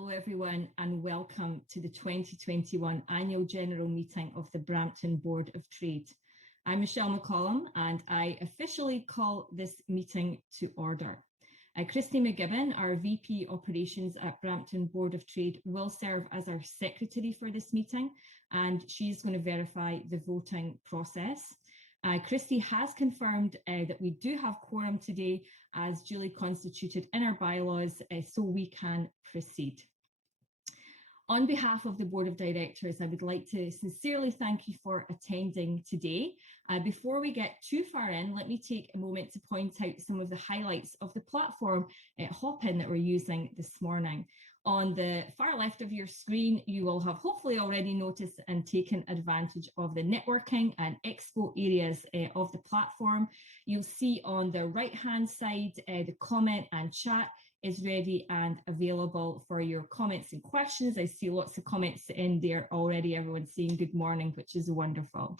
Hello everyone and welcome to the 2021 Annual General Meeting of the Brampton Board of Trade. I'm Michelle McCollum and I officially call this meeting to order. Christy McGibbon, our VP Operations at Brampton Board of Trade, will serve as our secretary for this meeting, and she's going to verify the voting process. Christy has confirmed that we do have quorum today as duly constituted in our bylaws, so we can proceed. On behalf of the Board of Directors, I would like to sincerely thank you for attending today. Before we get too far in, let me take a moment to point out some of the highlights of the platform Hopin that we're using this morning. On the far left of your screen, you will have hopefully already noticed and taken advantage of the networking and expo areas of the platform. You'll see on the right-hand side, the comment and chat is ready and available for your comments and questions. I see lots of comments in there already. Everyone's saying good morning, which is wonderful.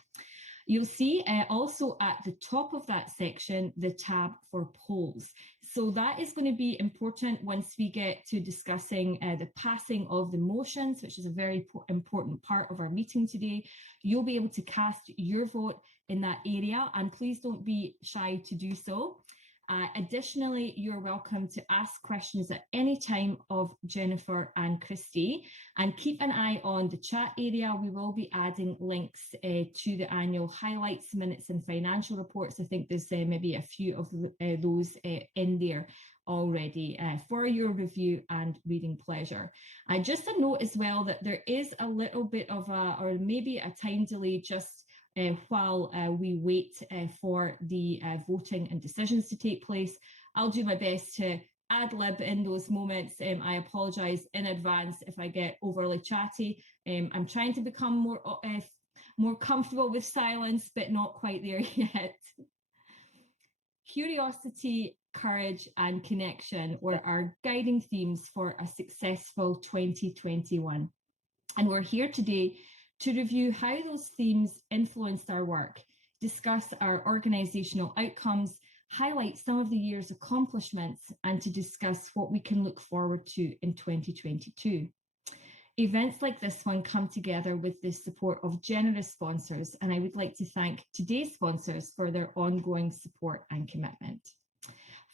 You'll see also at the top of that section, the tab for polls. So that is going to be important once we get to discussing the passing of the motions, which is a very important part of our meeting today. You'll be able to cast your vote in that area, and please don't be shy to do so. Additionally, you're welcome to ask questions at any time of Jennifer and Christy, and keep an eye on the chat area. We will be adding links to the annual highlights, minutes and financial reports. I think there's maybe a few of those in there already for your review and reading pleasure. Just a note as well that there is a little bit of or maybe a time delay just while we wait for the voting and decisions to take place. I'll do my best to ad-lib in those moments. I apologise in advance if I get overly chatty. I'm trying to become more comfortable with silence, but not quite there yet. Curiosity, courage and connection were our guiding themes for a successful 2021. And we're here today to review how those themes influenced our work, discuss our organisational outcomes, highlight some of the year's accomplishments, and to discuss what we can look forward to in 2022. Events like this one come together with the support of generous sponsors, and I would like to thank today's sponsors for their ongoing support and commitment.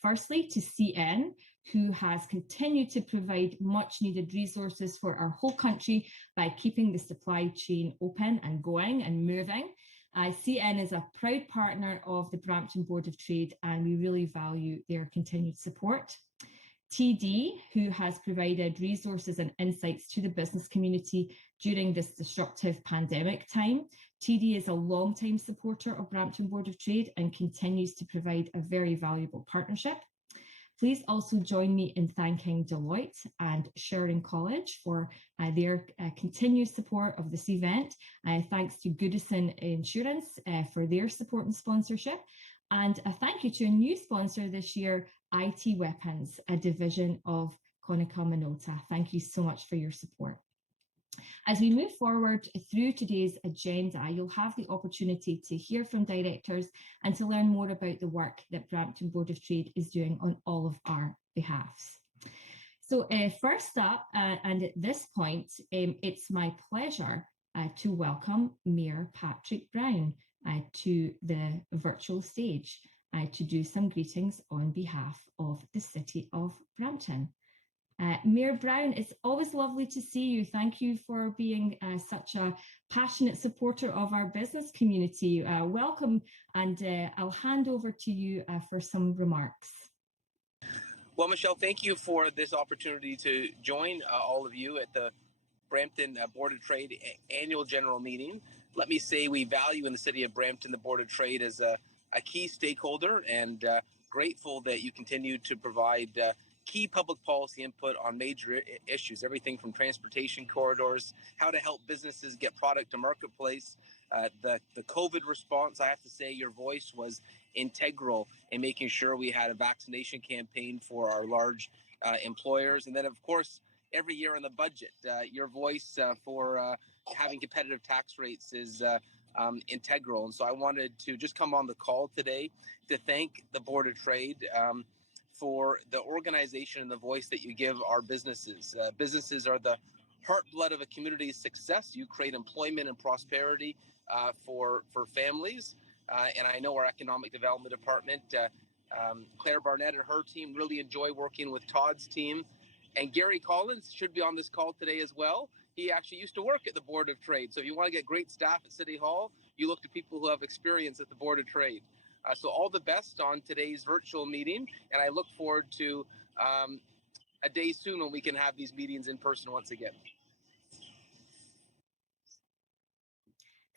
Firstly, to CN, who has continued to provide much needed resources for our whole country by keeping the supply chain open and going and moving. CN is a proud partner of the Brampton Board of Trade, and we really value their continued support. TD, who has provided resources and insights to the business community during this disruptive pandemic time. TD is a long-time supporter of Brampton Board of Trade and continues to provide a very valuable partnership. Please also join me in thanking Deloitte and Sheridan College for their continued support of this event. Thanks to Goodison Insurance for their support and sponsorship. And a thank you to a new sponsor this year, IT Weapons, a division of Konica Minolta. Thank you so much for your support. As we move forward through today's agenda, you'll have the opportunity to hear from directors and to learn more about the work that Brampton Board of Trade is doing on all of our behalves. So first up, and at this point, it's my pleasure to welcome Mayor Patrick Brown to the virtual stage to do some greetings on behalf of the City of Brampton. Mayor Brown, it's always lovely to see you. Thank you for being such a passionate supporter of our business community. Welcome, and I'll hand over to you for some remarks. Well, Michelle, thank you for this opportunity to join all of you at the Brampton Board of Trade Annual General Meeting. Let me say we value in the City of Brampton the Board of Trade as a key stakeholder, and grateful that you continue to provide key public policy input on major issues, everything from transportation corridors, how to help businesses get product to marketplace, the COVID response. I have to say your voice was integral in making sure we had a vaccination campaign for our large employers. And then, of course, every year on the budget, your voice for having competitive tax rates is integral. And so I wanted to just come on the call today to thank the Board of Trade for the organization and the voice that you give our businesses. Businesses are the heart blood of a community's success. You create employment and prosperity for families. And I know our economic development department, Claire Barnett and her team really enjoy working with Todd's team. And Gary Collins should be on this call today as well. He actually used to work at the Board of Trade. So if you want to get great staff at City Hall, you look to people who have experience at the Board of Trade. So all the best on today's virtual meeting. And I look forward to a day soon when we can have these meetings in person once again.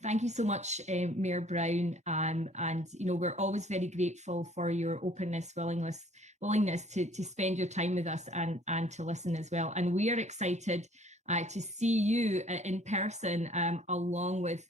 Thank you so much, Mayor Brown. And we're always very grateful for your openness, willingness to spend your time with us and to listen as well. And we are excited to see you in person, along with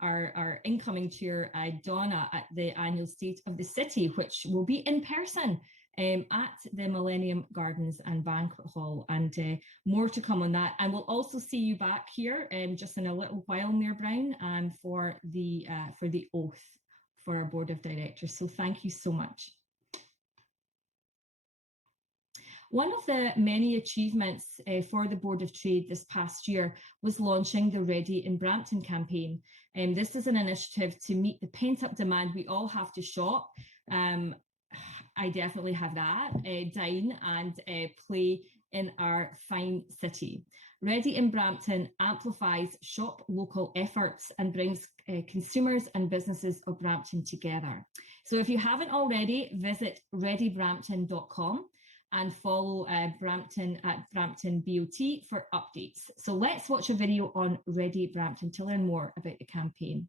our incoming chair, Donna, at the annual State of the City, which will be in person at the Millennium Gardens and Banquet Hall, and more to come on that. And we'll also see you back here just in a little while, Mayor Brown, for the oath for our Board of Directors. So thank you so much. One of the many achievements for the Board of Trade this past year was launching the Ready in Brampton campaign. This is an initiative to meet the pent-up demand. We all have to shop. I definitely have that, dine and play in our fine city. Ready in Brampton amplifies shop local efforts and brings consumers and businesses of Brampton together. So if you haven't already, visit readybrampton.com and follow Brampton at Brampton BOT for updates. So let's watch a video on Ready Brampton to learn more about the campaign.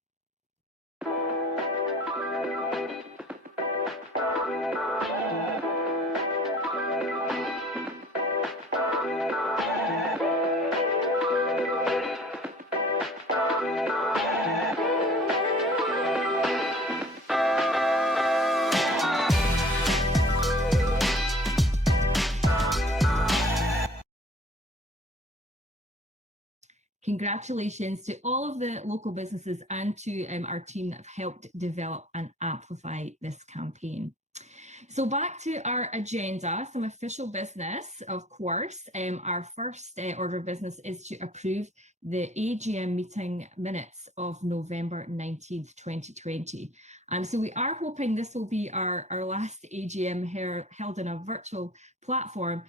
Congratulations to all of the local businesses and to our team that have helped develop and amplify this campaign. So back to our agenda, some official business, of course. Our first order of business is to approve the AGM meeting minutes of November 19th, 2020. So we are hoping this will be our last AGM held on a virtual platform,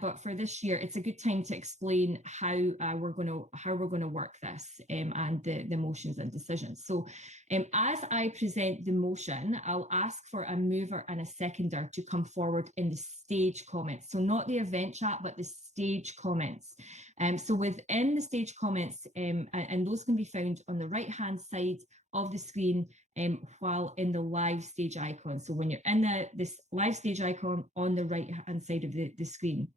but for this year, it's a good time to explain how we're going to work this and the motions and decisions. So as I present the motion, I'll ask for a mover and a seconder to come forward in the stage comments. So not the event chat, but the stage comments. So within the stage comments, and those can be found on the right-hand side of the screen while in the live stage icon. So when you're in this live stage icon on the right-hand side of the screen.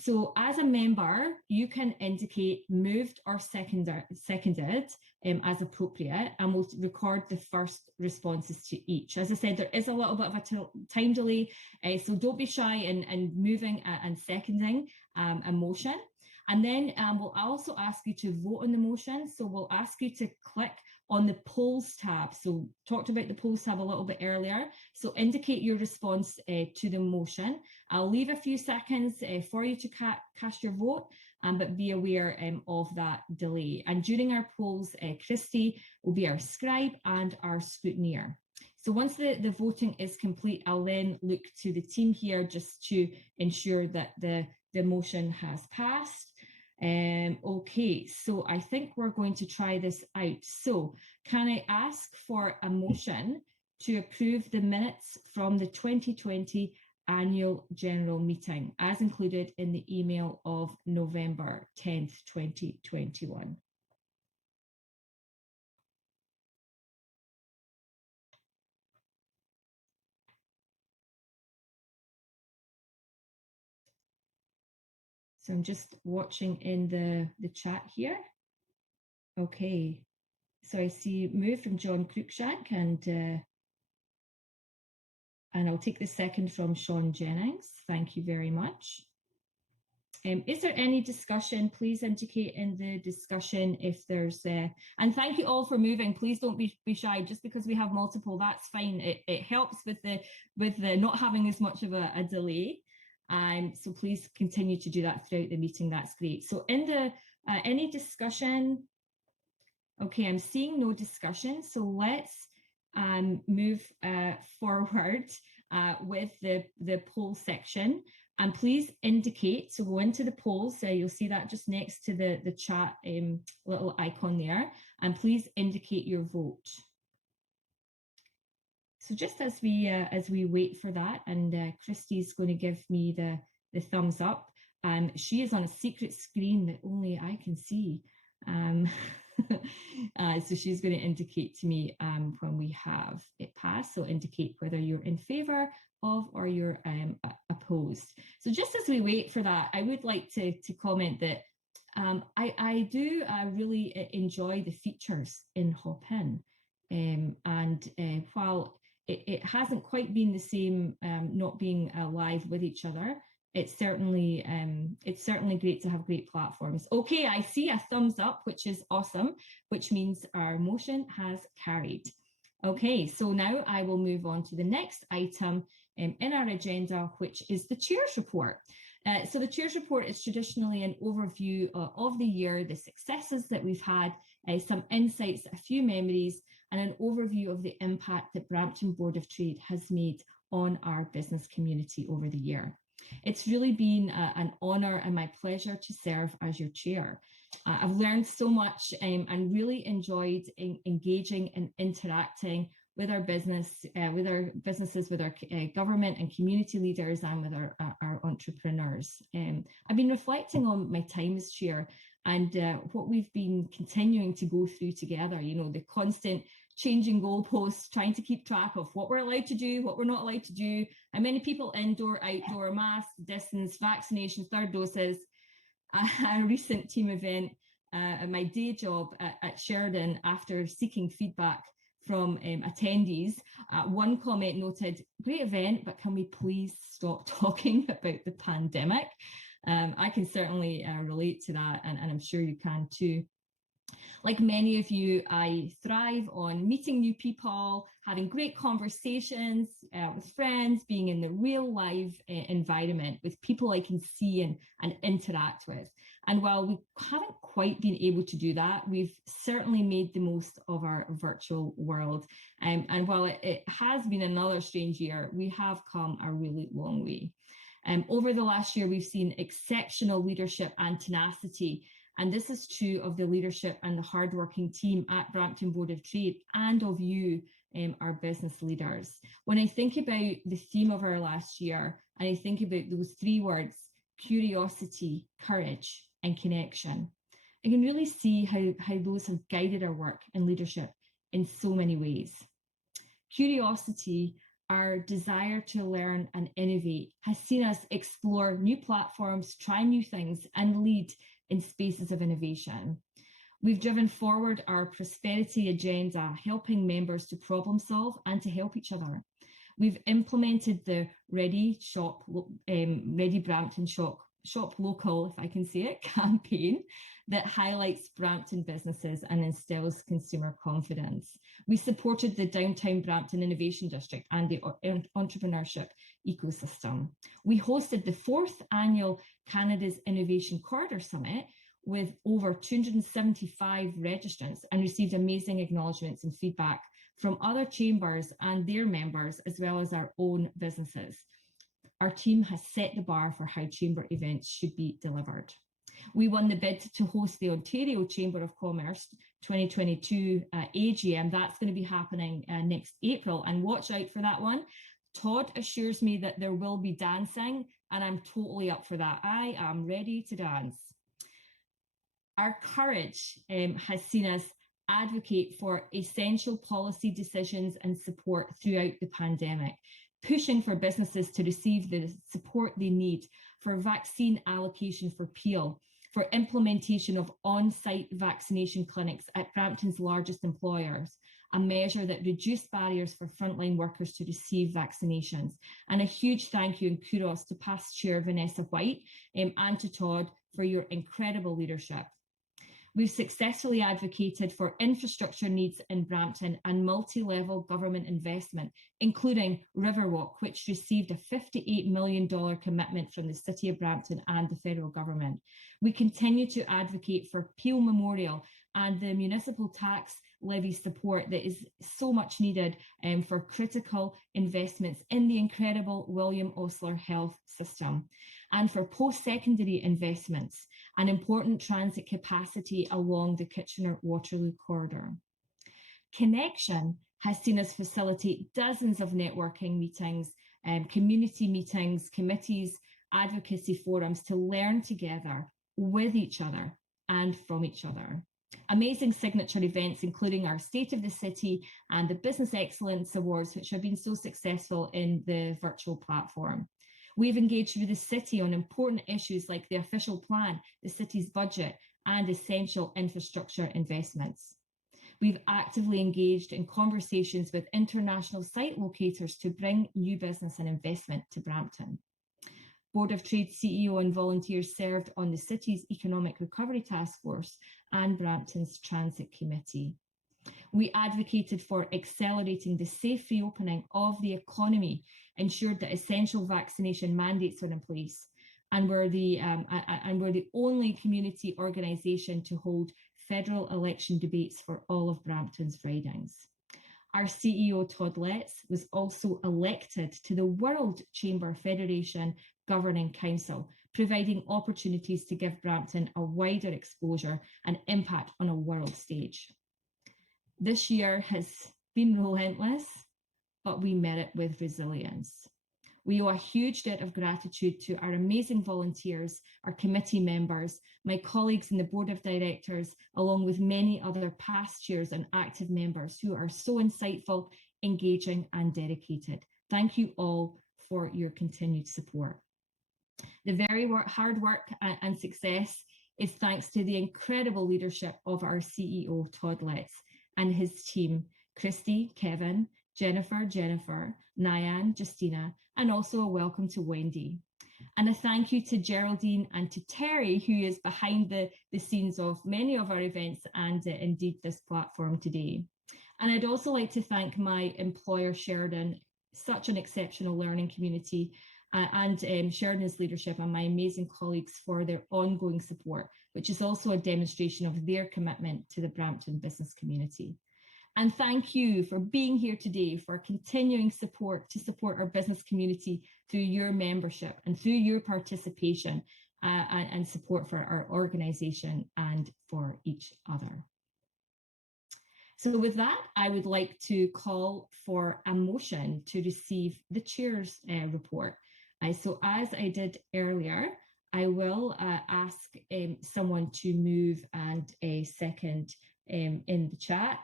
So as a member, you can indicate moved or seconded as appropriate, and we'll record the first responses to each. As I said, there is a little bit of a time delay, so don't be shy in moving and seconding a motion. And then we'll also ask you to vote on the motion. So we'll ask you to click on the polls tab. So talked about the polls tab a little bit earlier. So indicate your response to the motion. I'll leave a few seconds for you to cast your vote, but be aware of that delay. And during our polls, Christy will be our scribe and our scrutineer. So once the voting is complete, I'll then look to the team here just to ensure that the motion has passed. Okay, so I think we're going to try this out. So can I ask for a motion to approve the minutes from the 2020 annual general meeting as included in the email of November 10th, 2021? So I'm just watching in the chat here. Okay, so I see move from John Cruikshank, and I'll take the second from Sean Jennings. Thank you very much. Is there any discussion? Please indicate in the discussion if there's, and thank you all for moving. Please don't be shy. Just because we have multiple, that's fine. It helps with the not having as much of a delay. So please continue to do that throughout the meeting. That's great. So in the, any discussion? Okay, I'm seeing no discussion. So let's move forward with the poll section. And please indicate, so go into the polls, you'll see that just next to the chat little icon there, and please indicate your vote. So just as we wait for that, and Christy's going to give me the thumbs up, she is on a secret screen that only I can see. So she's going to indicate to me when we have it passed, so indicate whether you're in favour of or you're opposed. So just as we wait for that, I would like to comment that I do really enjoy the features in Hopin, and while it hasn't quite been the same not being live with each other, it's certainly great to have great platforms. Okay, I see a thumbs up, which is awesome, which means our motion has carried. Okay, so now I will move on to the next item in our agenda, which is the Chair's Report. So the Chair's Report is traditionally an overview of the year, the successes that we've had, some insights, a few memories, and an overview of the impact that Brampton Board of Trade has made on our business community over the year. It's really been an honour and my pleasure to serve as your chair. I've learned so much and really enjoyed engaging and interacting with our businesses, with our government and community leaders, and with our entrepreneurs. I've been reflecting on my time as chair and what we've been continuing to go through together, you know, the constant changing goalposts, trying to keep track of what we're allowed to do, what we're not allowed to do, how many people indoor, outdoor, mask, distance, vaccination, third doses. A recent team event at my day job at Sheridan, after seeking feedback from attendees, one comment noted, "Great event, but can we please stop talking about the pandemic?" I can certainly relate to that, and I'm sure you can too. Like many of you, I thrive on meeting new people, having great conversations with friends, being in the real live environment with people I can see and interact with. And while we haven't quite been able to do that, we've certainly made the most of our virtual world. And while it has been another strange year, we have come a really long way. Over the last year, we've seen exceptional leadership and tenacity. And this is true of the leadership and the hardworking team at Brampton Board of Trade and of you, our business leaders. When I think about the theme of our last year, and I think about those three words, curiosity, courage, and connection, I can really see how those have guided our work and leadership in so many ways. Curiosity, our desire to learn and innovate, has seen us explore new platforms, try new things, and lead in spaces of innovation. We've driven forward our prosperity agenda, helping members to problem solve and to help each other. We've implemented the Ready Brampton Shop Local, if I can say it, campaign that highlights Brampton businesses and instills consumer confidence. We supported the Downtown Brampton Innovation District and the entrepreneurship ecosystem. We hosted the 4th annual Canada's Innovation Corridor Summit with over 275 registrants and received amazing acknowledgements and feedback from other chambers and their members, as well as our own businesses. Our team has set the bar for how chamber events should be delivered. We won the bid to host the Ontario Chamber of Commerce 2022 AGM. That's going to be happening next April, and watch out for that one. Todd assures me that there will be dancing, and I'm totally up for that. I am ready to dance. Our courage has seen us advocate for essential policy decisions and support throughout the pandemic, pushing for businesses to receive the support they need for vaccine allocation for Peel, for implementation of on-site vaccination clinics at Brampton's largest employers, a measure that reduced barriers for frontline workers to receive vaccinations. And a huge thank you and kudos to past chair Vanessa White and to Todd for your incredible leadership. We've successfully advocated for infrastructure needs in Brampton and multi-level government investment, including Riverwalk, which received a $58 million commitment from the City of Brampton and the federal government. We continue to advocate for Peel Memorial and the municipal tax levy support that is so much needed for critical investments in the incredible William Osler Health System, and for post-secondary investments and important transit capacity along the Kitchener-Waterloo corridor. Connection has seen us facilitate dozens of networking meetings, community meetings, committees, advocacy forums to learn together with each other and from each other. Amazing signature events, including our State of the City and the Business Excellence Awards, which have been so successful in the virtual platform. We've engaged with the city on important issues like the official plan, the city's budget, and essential infrastructure investments. We've actively engaged in conversations with international site locators to bring new business and investment to Brampton. Board of Trade CEO and volunteers served on the city's Economic Recovery Task Force and Brampton's Transit Committee. We advocated for accelerating the safe reopening of the economy, ensured that essential vaccination mandates are in place, and we're the only community organisation to hold federal election debates for all of Brampton's ridings. Our CEO, Todd Letts, was also elected to the World Chamber Federation Governing Council, providing opportunities to give Brampton a wider exposure and impact on a world stage. This year has been relentless, but we met it with resilience. We owe a huge debt of gratitude to our amazing volunteers, our committee members, my colleagues in the board of directors, along with many other past chairs and active members who are so insightful, engaging, and dedicated. Thank you all for your continued support. The very hard work and success is thanks to the incredible leadership of our CEO, Todd Letts, and his team, Christy, Kevin, Jennifer, Nyan, Justina, and also a welcome to Wendy. And a thank you to Geraldine and to Terry, who is behind the scenes of many of our events and indeed this platform today. And I'd also like to thank my employer, Sheridan, such an exceptional learning community, and Sheridan's leadership and my amazing colleagues for their ongoing support, which is also a demonstration of their commitment to the Brampton business community. And thank you for being here today, for continuing support to support our business community through your membership and through your participation and support for our organisation and for each other. So with that, I would like to call for a motion to receive the chair's report. So as I did earlier, I will ask someone to move and a second in the chat.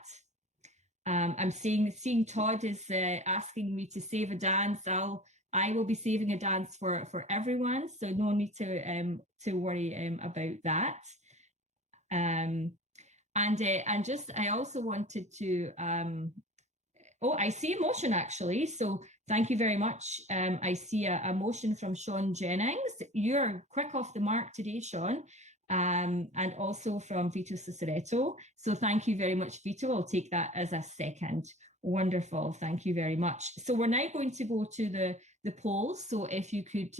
I'm seeing Todd is asking me to save a dance. I will be saving a dance for everyone, so no need to worry about that. And I also wanted to. I see a motion actually. So thank you very much. I see a motion from Sean Jennings. You're quick off the mark today, Sean. And also from Vito Ciceretto. So thank you very much, Vito. I'll take that as a second. Wonderful. Thank you very much. So we're now going to go to the polls. So if you could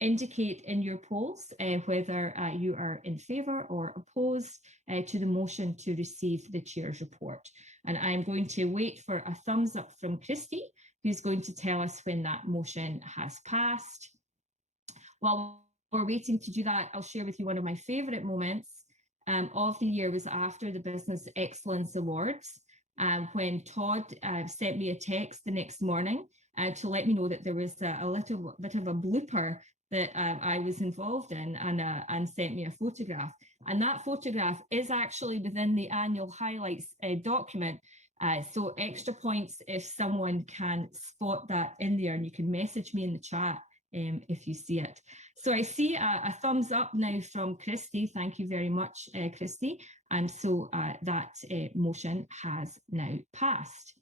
indicate in your polls whether you are in favour or opposed to the motion to receive the chair's report. And I'm going to wait for a thumbs up from Christy, who's going to tell us when that motion has passed. While we're waiting to do that, I'll share with you one of my favourite moments of the year was after the Business Excellence Awards, when Todd sent me a text the next morning to let me know that there was a little bit of a blooper that I was involved in, and sent me a photograph. And that photograph is actually within the annual highlights document. So extra points if someone can spot that in there, and you can message me in the chat if you see it. So I see a thumbs up now from Christy. Thank you very much, Christy. And so that motion has now passed.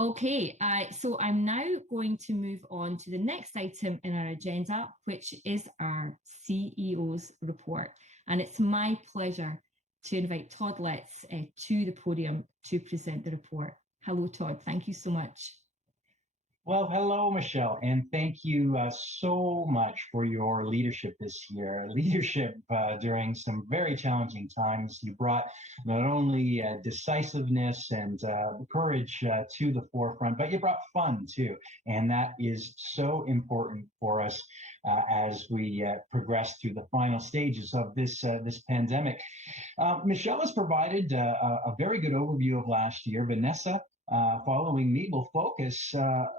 Okay, so I'm now going to move on to the next item in our agenda, which is our CEO's report. And it's my pleasure to invite Todd Letts to the podium to present the report. Hello, Todd. Thank you so much. Well, hello, Michelle, and thank you so much for your leadership this year. Leadership during some very challenging times. You brought not only decisiveness and courage to the forefront, but you brought fun too. And that is so important for us as we progress through the final stages of this pandemic. Michelle has provided a very good overview of last year. Vanessa, following me, will focus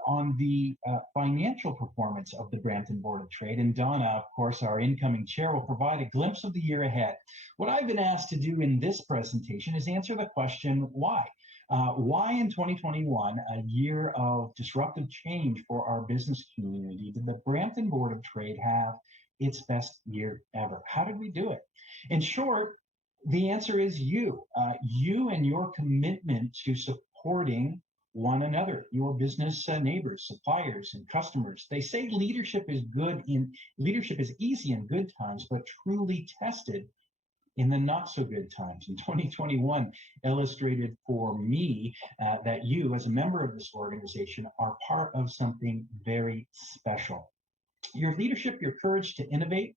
on the financial performance of the Brampton Board of Trade. And Donna, of course, our incoming chair, will provide a glimpse of the year ahead. What I've been asked to do in this presentation is answer the question, why? Why in 2021, a year of disruptive change for our business community, did the Brampton Board of Trade have its best year ever? How did we do it? In short, the answer is you. You and your commitment to supporting one another, your business neighbors, suppliers, and customers. They say leadership is easy in good times, but truly tested in the not so good times. In 2021 illustrated for me that you, as a member of this organization, are part of something very special. Your leadership, your courage to innovate,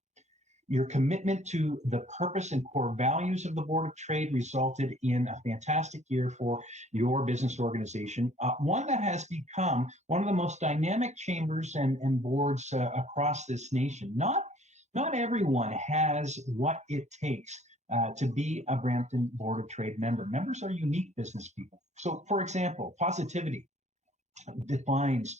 your commitment to the purpose and core values of the Board of Trade resulted in a fantastic year for your business organization, one that has become one of the most dynamic chambers and boards across this nation. Not everyone has what it takes to be a Brampton Board of Trade member. Members are unique business people. So, for example, positivity defines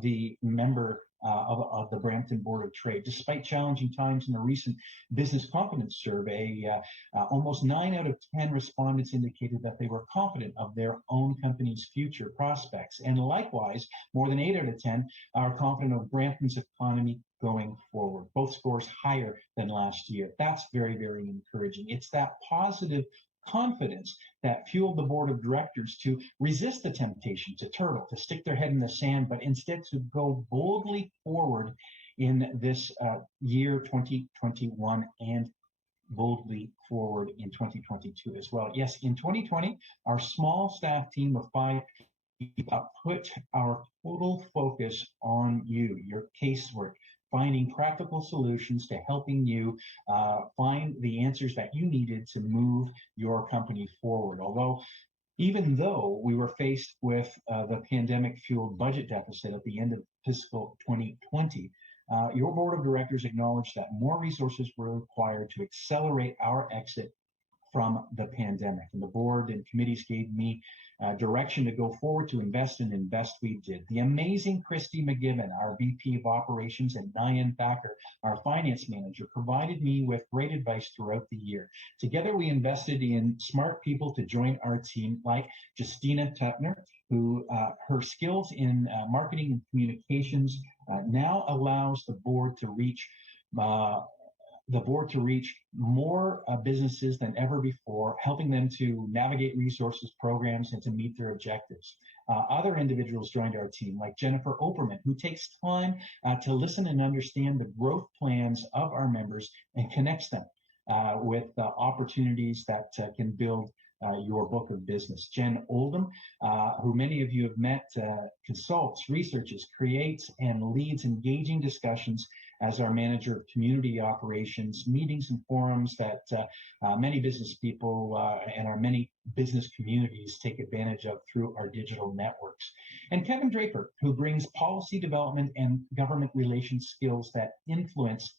the member of the Brampton Board of Trade. Despite challenging times in a recent business confidence survey, almost 9 out of 10 respondents indicated that they were confident of their own company's future prospects. And likewise, more than 8 out of 10 are confident of Brampton's economy going forward. Both scores higher than last year. That's very, very encouraging. It's that positive confidence that fueled the board of directors to resist the temptation to turtle, to stick their head in the sand, but instead to go boldly forward in this year 2021 and boldly forward in 2022 as well. Yes, in 2020, our small staff team of 5 put our total focus on you, your casework, finding practical solutions to helping you find the answers that you needed to move your company forward. Even though we were faced with the pandemic-fueled budget deficit at the end of fiscal 2020, your board of directors acknowledged that more resources were required to accelerate our exit from the pandemic. And the board and committees gave me direction to go forward to invest, and invest we did. The amazing Christy McGibbon, our VP of Operations, and Diane Thacker, our finance manager, provided me with great advice throughout the year. Together, we invested in smart people to join our team, like Justina Tutner, who her skills in marketing and communications now allows the board to reach more businesses than ever before, helping them to navigate resources, programs, and to meet their objectives. Other individuals joined our team, like Jennifer Operman, who takes time to listen and understand the growth plans of our members and connects them with opportunities that can build your book of business. Jen Oldham, who many of you have met, consults, researches, creates, and leads engaging discussions as our manager of community operations, meetings and forums that many business people and our many business communities take advantage of through our digital networks. And Kevin Draper, who brings policy development and government relations skills that influence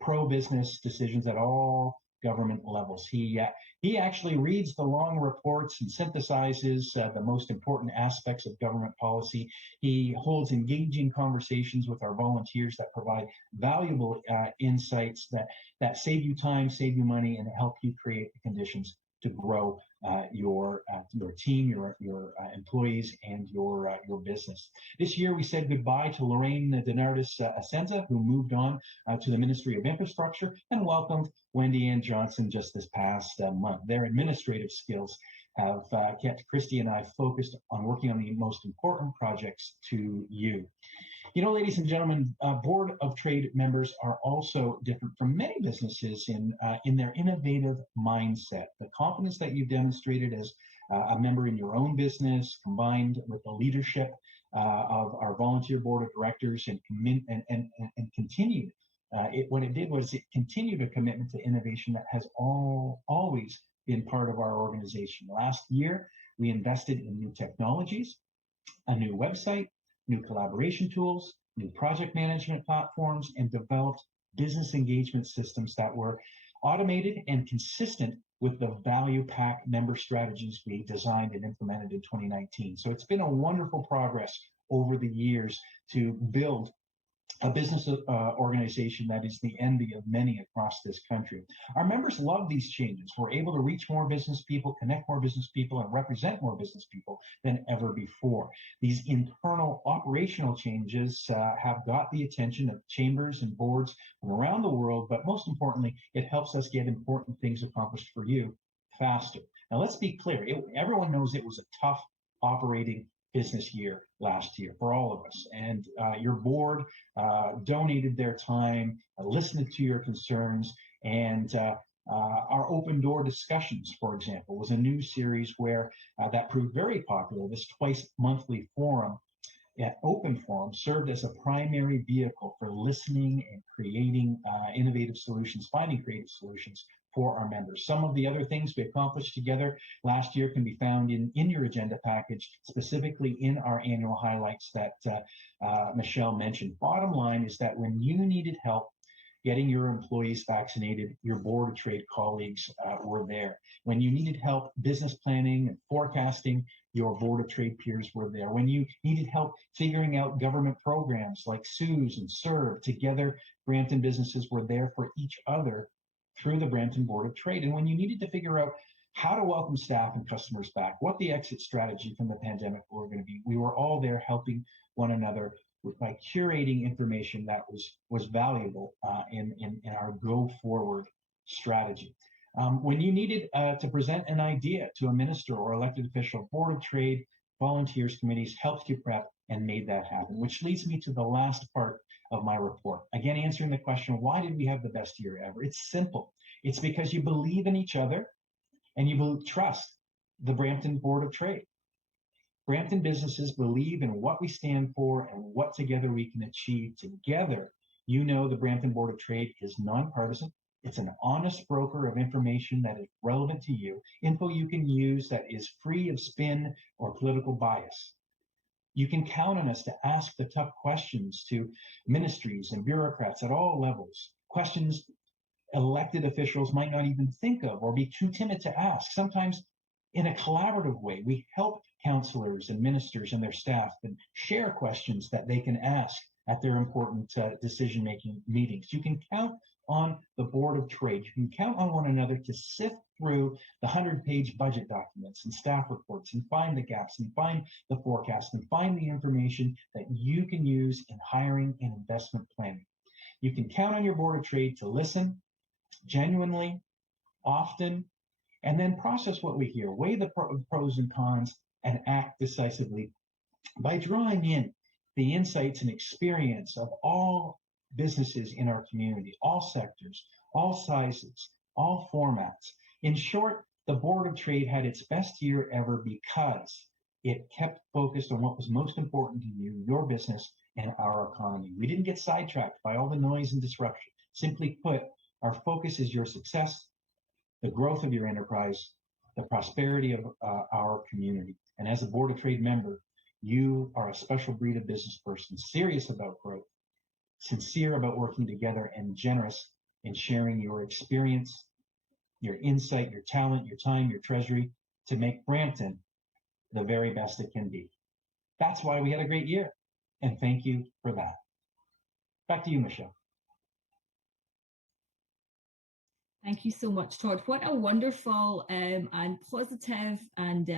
pro-business decisions at all government levels. He actually reads the long reports and synthesizes the most important aspects of government policy. He holds engaging conversations with our volunteers that provide valuable insights that save you time, save you money, and help you create the conditions to grow your team, your employees, and your business. This year, we said goodbye to Lorraine Denardis Asenza, who moved on to the Ministry of Infrastructure, and welcomed Wendy Ann Johnson just this past month. Their administrative skills have kept Christy and I focused on working on the most important projects to you. You know, ladies and gentlemen, Board of Trade members are also different from many businesses in their innovative mindset. The confidence that you've demonstrated as a member in your own business, combined with the leadership of our volunteer board of directors, and continued. What it did was it continued a commitment to innovation that has always been part of our organization. Last year, we invested in new technologies, a new website, new collaboration tools, new project management platforms, and developed business engagement systems that were automated and consistent with the value pack member strategies we designed and implemented in 2019. So it's been a wonderful progress over the years to build a business organization that is the envy of many across this country. Our members love these changes. We're able to reach more business people, connect more business people, and represent more business people than ever before. These internal operational changes have got the attention of chambers and boards from around the world, but most importantly, it helps us get important things accomplished for you faster. Now, let's be clear. Everyone knows it was a tough operating business year last year for all of us. And your board donated their time, listened to your concerns, and our open door discussions, for example, was a new series where that proved very popular. This twice monthly forum at Open Forum served as a primary vehicle for listening and creating innovative solutions, finding creative solutions for our members. Some of the other things we accomplished together last year can be found in your agenda package, specifically in our annual highlights that Michelle mentioned. Bottom line is that when you needed help getting your employees vaccinated, your Board of Trade colleagues were there. When you needed help business planning and forecasting, your Board of Trade peers were there. When you needed help figuring out government programs like CEWS and SERVE, together Brampton businesses were there for each other through the Brampton Board of Trade. And when you needed to figure out how to welcome staff and customers back, what the exit strategy from the pandemic were going to be, we were all there helping one another by curating information that was valuable in our go forward strategy. When you needed to present an idea to a minister or elected official, Board of Trade, volunteers, committees helped you prep and made that happen, which leads me to the last part of my report. Again, answering the question, why did we have the best year ever? It's simple. It's because you believe in each other and you trust the Brampton Board of Trade. Brampton businesses believe in what we stand for and what together we can achieve together. You know, the Brampton Board of Trade is nonpartisan. It's an honest broker of information that is relevant to you, info you can use that is free of spin or political bias. You can count on us to ask the tough questions to ministries and bureaucrats at all levels, questions elected officials might not even think of or be too timid to ask. Sometimes in a collaborative way, we help councillors and ministers and their staff and share questions that they can ask at their important decision-making meetings. You can count on the Board of Trade. You can count on one another to sift through the 100-page budget documents and staff reports and find the gaps and find the forecast and find the information that you can use in hiring and investment planning. You can count on your Board of Trade to listen genuinely, often, and then process what we hear, weigh the pros and cons, and act decisively by drawing in the insights and experience of all businesses in our community, all sectors, all sizes, all formats. In short, the Board of Trade had its best year ever because it kept focused on what was most important to you, your business, and our economy. We didn't get sidetracked by all the noise and disruption. Simply put, our focus is your success, the growth of your enterprise, the prosperity of our community. And as a Board of Trade member, you are a special breed of business person, serious about growth, sincere about working together, and generous in sharing your experience, your insight, your talent, your time, your treasury to make Brampton the very best it can be. That's why we had a great year. And thank you for that. Back to you, Michelle. Thank you so much, Todd. What a wonderful and positive and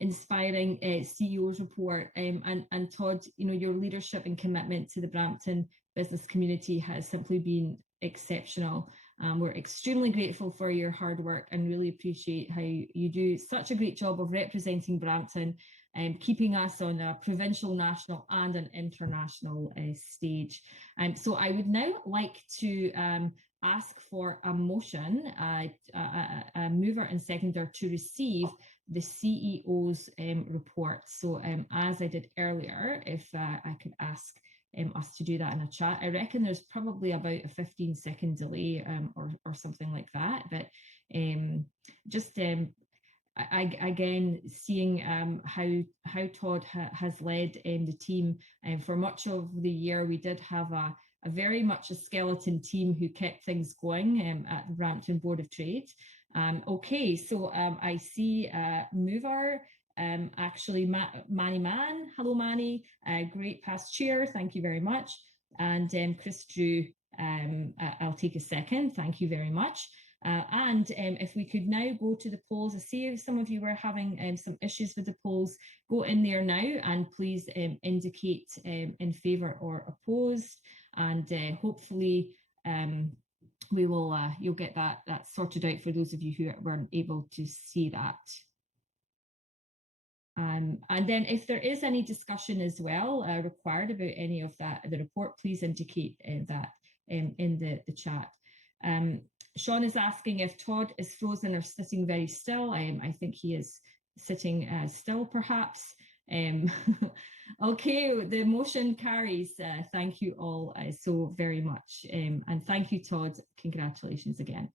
inspiring CEO's report. And Todd, your leadership and commitment to the Brampton business community has simply been exceptional. We're extremely grateful for your hard work and really appreciate how you do such a great job of representing Brampton and keeping us on a provincial, national and an international stage. So I would now like to ask for a motion, a mover and seconder to receive the CEO's report. So as I did earlier, if I could ask us to do that in a chat. I reckon there's probably about a 15-second delay or something like that. But again, seeing how Todd has led the team, and for much of the year, we did have a very much a skeleton team who kept things going at the Brampton Board of Trade. Okay, so I see mover, actually Manny Mann. Hello, Manny. Great past chair. Thank you very much. And Chris Drew, I'll take a second. Thank you very much. And if we could now go to the polls, I see if some of you were having some issues with the polls, go in there now and please indicate in favour or opposed, and hopefully we will you'll get that sorted out for those of you who weren't able to see that. And then if there is any discussion as well required about any of the report, please indicate that in the chat. Sean is asking if Todd is frozen or sitting very still. I think he is sitting still, perhaps. Okay, the motion carries. Thank you all so very much. And thank you, Todd. Congratulations again.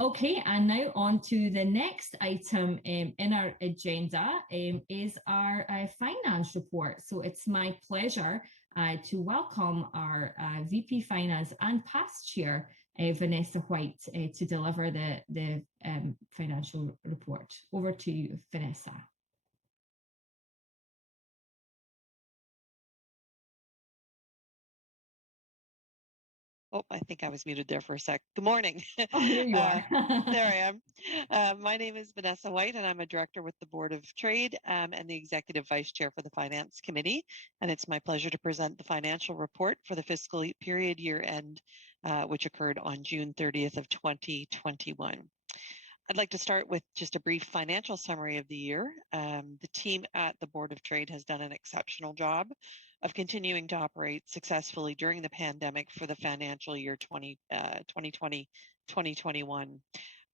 Okay, and now on to the next item in our agenda is our finance report. So it's my pleasure to welcome our VP Finance and past chair, Vanessa White, to deliver the financial report. Over to you, Vanessa. Oh, I think I was muted there for a sec. Good morning. Oh, here you are. There I am. My name is Vanessa White, and I'm a director with the Board of Trade and the Executive Vice Chair for the Finance Committee. And it's my pleasure to present the financial report for the fiscal period year end, which occurred on June 30th of 2021. I'd like to start with just a brief financial summary of the year. The team at the Board of Trade has done an exceptional job of continuing to operate successfully during the pandemic for the financial year 2020-2021.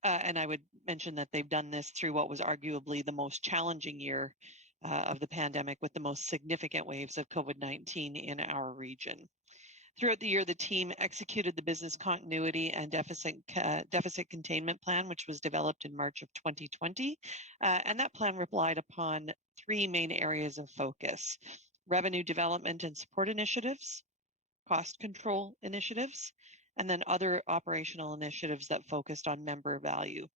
And I would mention that they've done this through what was arguably the most challenging year of the pandemic, with the most significant waves of COVID-19 in our region. Throughout the year, the team executed the business continuity and deficit containment plan, which was developed in March of 2020. And that plan relied upon three main areas of focus: revenue development and support initiatives, cost control initiatives, and then other operational initiatives that focused on member value.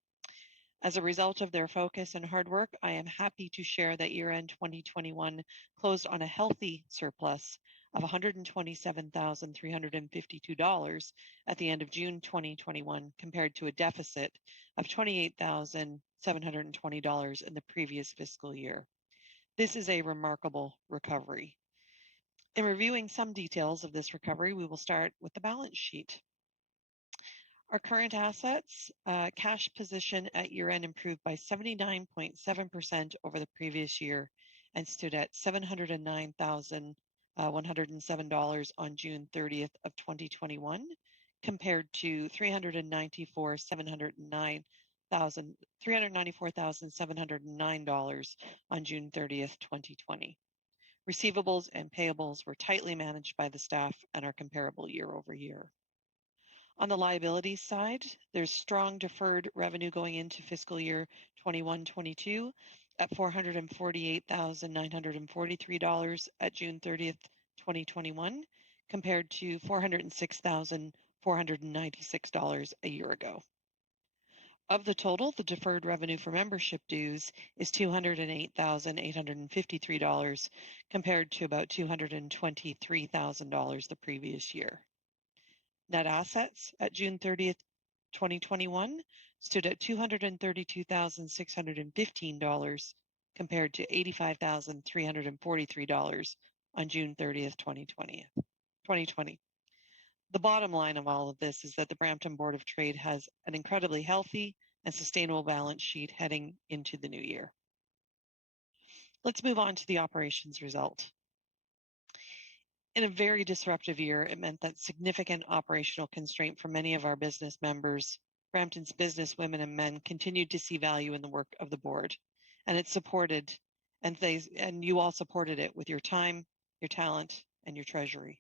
As a result of their focus and hard work, I am happy to share that year-end 2021 closed on a healthy surplus of $127,352 at the end of June 2021, compared to a deficit of $28,720 in the previous fiscal year. This is a remarkable recovery. In reviewing some details of this recovery, we will start with the balance sheet. Our current assets, cash position at year-end improved by 79.7% over the previous year and stood at $709,107 on June 30th of 2021, compared to $394,709 on June 30th, 2020. Receivables and payables were tightly managed by the staff and are comparable year over year. On the liabilities side, there's strong deferred revenue going into fiscal year 21-22 at $448,943 at June 30th, 2021, compared to $406,496 a year ago. Of the total, the deferred revenue for membership dues is $208,853 compared to about $223,000 the previous year. Net assets at June 30th, 2021 stood at $232,615 compared to $85,343 on June 30th, 2020. The bottom line of all of this is that the Brampton Board of Trade has an incredibly healthy and sustainable balance sheet heading into the new year. Let's move on to the operations result. In a very disruptive year, it meant that significant operational constraint for many of our business members, Brampton's business women and men continued to see value in the work of the board, and it supported, and you all supported it with your time, your talent, and your treasury.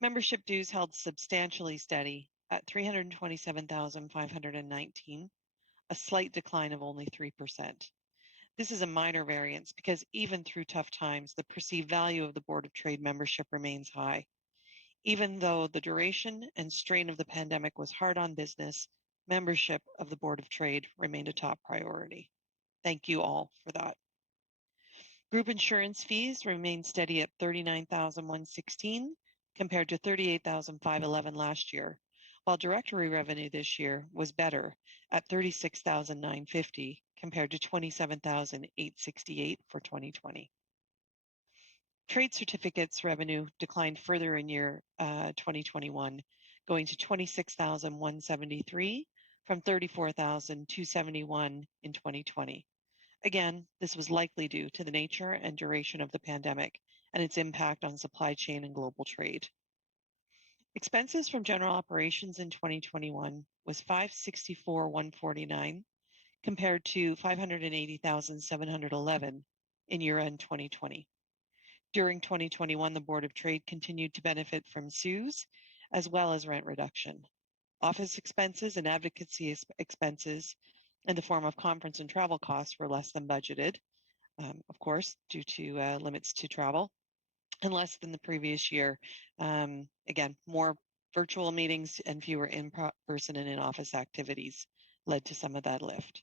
Membership dues held substantially steady at $327,519, a slight decline of only 3%. This is a minor variance because even through tough times, the perceived value of the Board of Trade membership remains high. Even though the duration and strain of the pandemic was hard on business, membership of the Board of Trade remained a top priority. Thank you all for that. Group insurance fees remained steady at $39,116 compared to $38,511 last year, while directory revenue this year was better at $36,950 compared to $27,868 for 2020. Trade certificates revenue declined further in year 2021, going to $26,173 from $34,271 in 2020. Again, this was likely due to the nature and duration of the pandemic and its impact on supply chain and global trade. Expenses from general operations in 2021 was $564,149 compared to $580,711 in year-end 2020. During 2021, the Board of Trade continued to benefit from CEWS as well as rent reduction. Office expenses and advocacy expenses in the form of conference and travel costs were less than budgeted, of course, due to limits to travel, and less than the previous year. Again, more virtual meetings and fewer in-person and in-office activities led to some of that lift.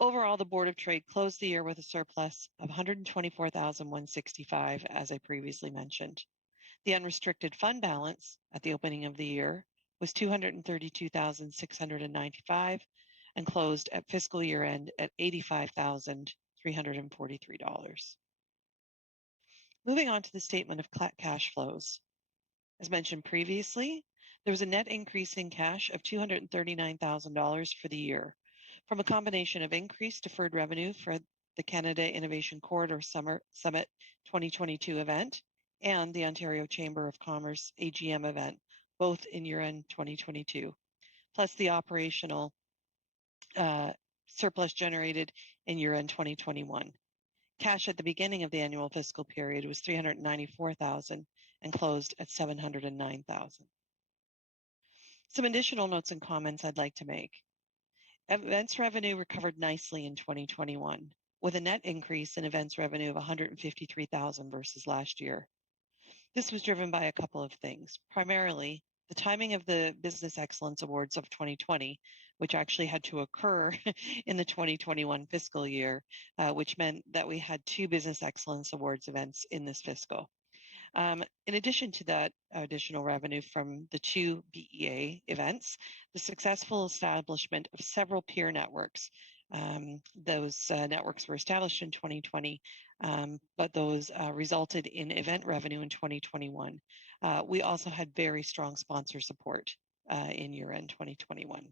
Overall, the Board of Trade closed the year with a surplus of $124,165, as I previously mentioned. The unrestricted fund balance at the opening of the year was $232,695 and closed at fiscal year end at $85,343. Moving on to the statement of cash flows. As mentioned previously, there was a net increase in cash of $239,000 for the year from a combination of increased deferred revenue for the Canada Innovation Corridor Summit 2022 event and the Ontario Chamber of Commerce AGM event, both in year-end 2022, plus the operational surplus generated in year-end 2021. Cash at the beginning of the annual fiscal period was $394,000 and closed at $709,000. Some additional notes and comments I'd like to make. Events revenue recovered nicely in 2021, with a net increase in events revenue of $153,000 versus last year. This was driven by a couple of things. Primarily, the timing of the Business Excellence Awards of 2020, which actually had to occur in the 2021 fiscal year, which meant that we had 2 Business Excellence Awards events in this fiscal. In addition to that additional revenue from the 2 BEA events, the successful establishment of several peer networks. Those networks were established in 2020, but those resulted in event revenue in 2021. We also had very strong sponsor support in year-end 2021.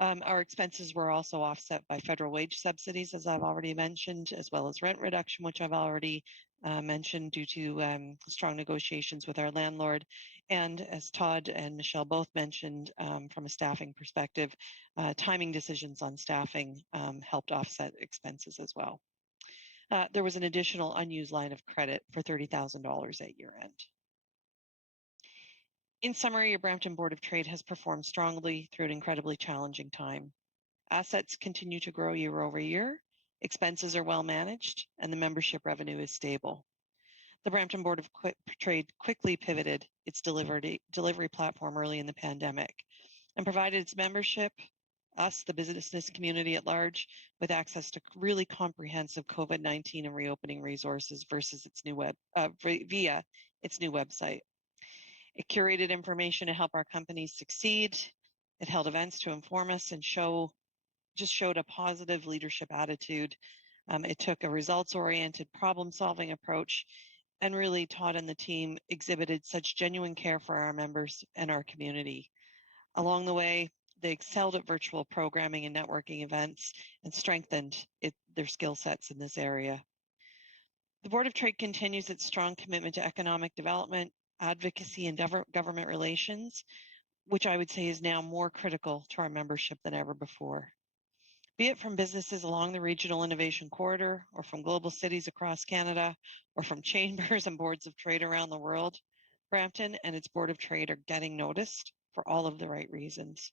Our expenses were also offset by federal wage subsidies, as I've already mentioned, as well as rent reduction, which I've already mentioned due to strong negotiations with our landlord. And as Todd and Michelle both mentioned, from a staffing perspective, timing decisions on staffing helped offset expenses as well. There was an additional unused line of credit for $30,000 at year end. In summary, your Brampton Board of Trade has performed strongly through an incredibly challenging time. Assets continue to grow year over year, expenses are well managed, and the membership revenue is stable. The Brampton Board of Trade quickly pivoted its delivery platform early in the pandemic and provided its membership, us, the business community at large, with access to really comprehensive COVID-19 and reopening resources versus its new via its new website. It curated information to help our companies succeed. It held events to inform us and just showed a positive leadership attitude. It took a results-oriented problem-solving approach, and really Todd and the team exhibited such genuine care for our members and our community. Along the way, they excelled at virtual programming and networking events and strengthened their skill sets in this area. The Board of Trade continues its strong commitment to economic development, advocacy, and government relations, which I would say is now more critical to our membership than ever before. Be it from businesses along the regional innovation corridor, or from global cities across Canada, or from chambers and boards of trade around the world, Brampton and its Board of Trade are getting noticed for all of the right reasons.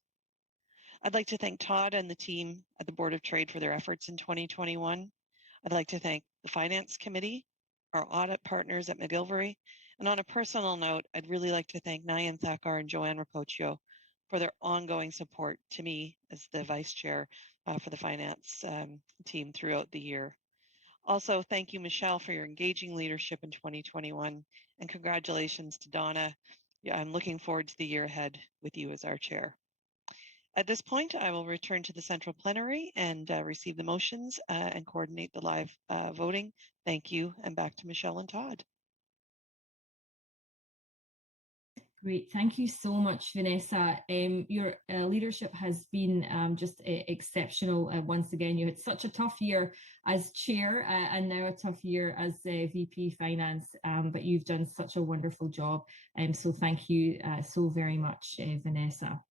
I'd like to thank Todd and the team at the Board of Trade for their efforts in 2021. I'd like to thank the Finance Committee, our audit partners at McGilvery, and on a personal note, I'd really like to thank Nyan Thakkar and Joanne Rapocchio for their ongoing support to me as the Vice Chair for the Finance team throughout the year. Also, thank you, Michelle, for your engaging leadership in 2021, and congratulations to Donna. I'm looking forward to the year ahead with you as our Chair. At this point, I will return to the central plenary and receive the motions and coordinate the live voting. Thank you, and back to Michelle and Todd. Great, thank you so much, Vanessa. Your leadership has been just exceptional. Once again, you had such a tough year as chair and now a tough year as VP Finance, but you've done such a wonderful job. So thank you so very much, Vanessa.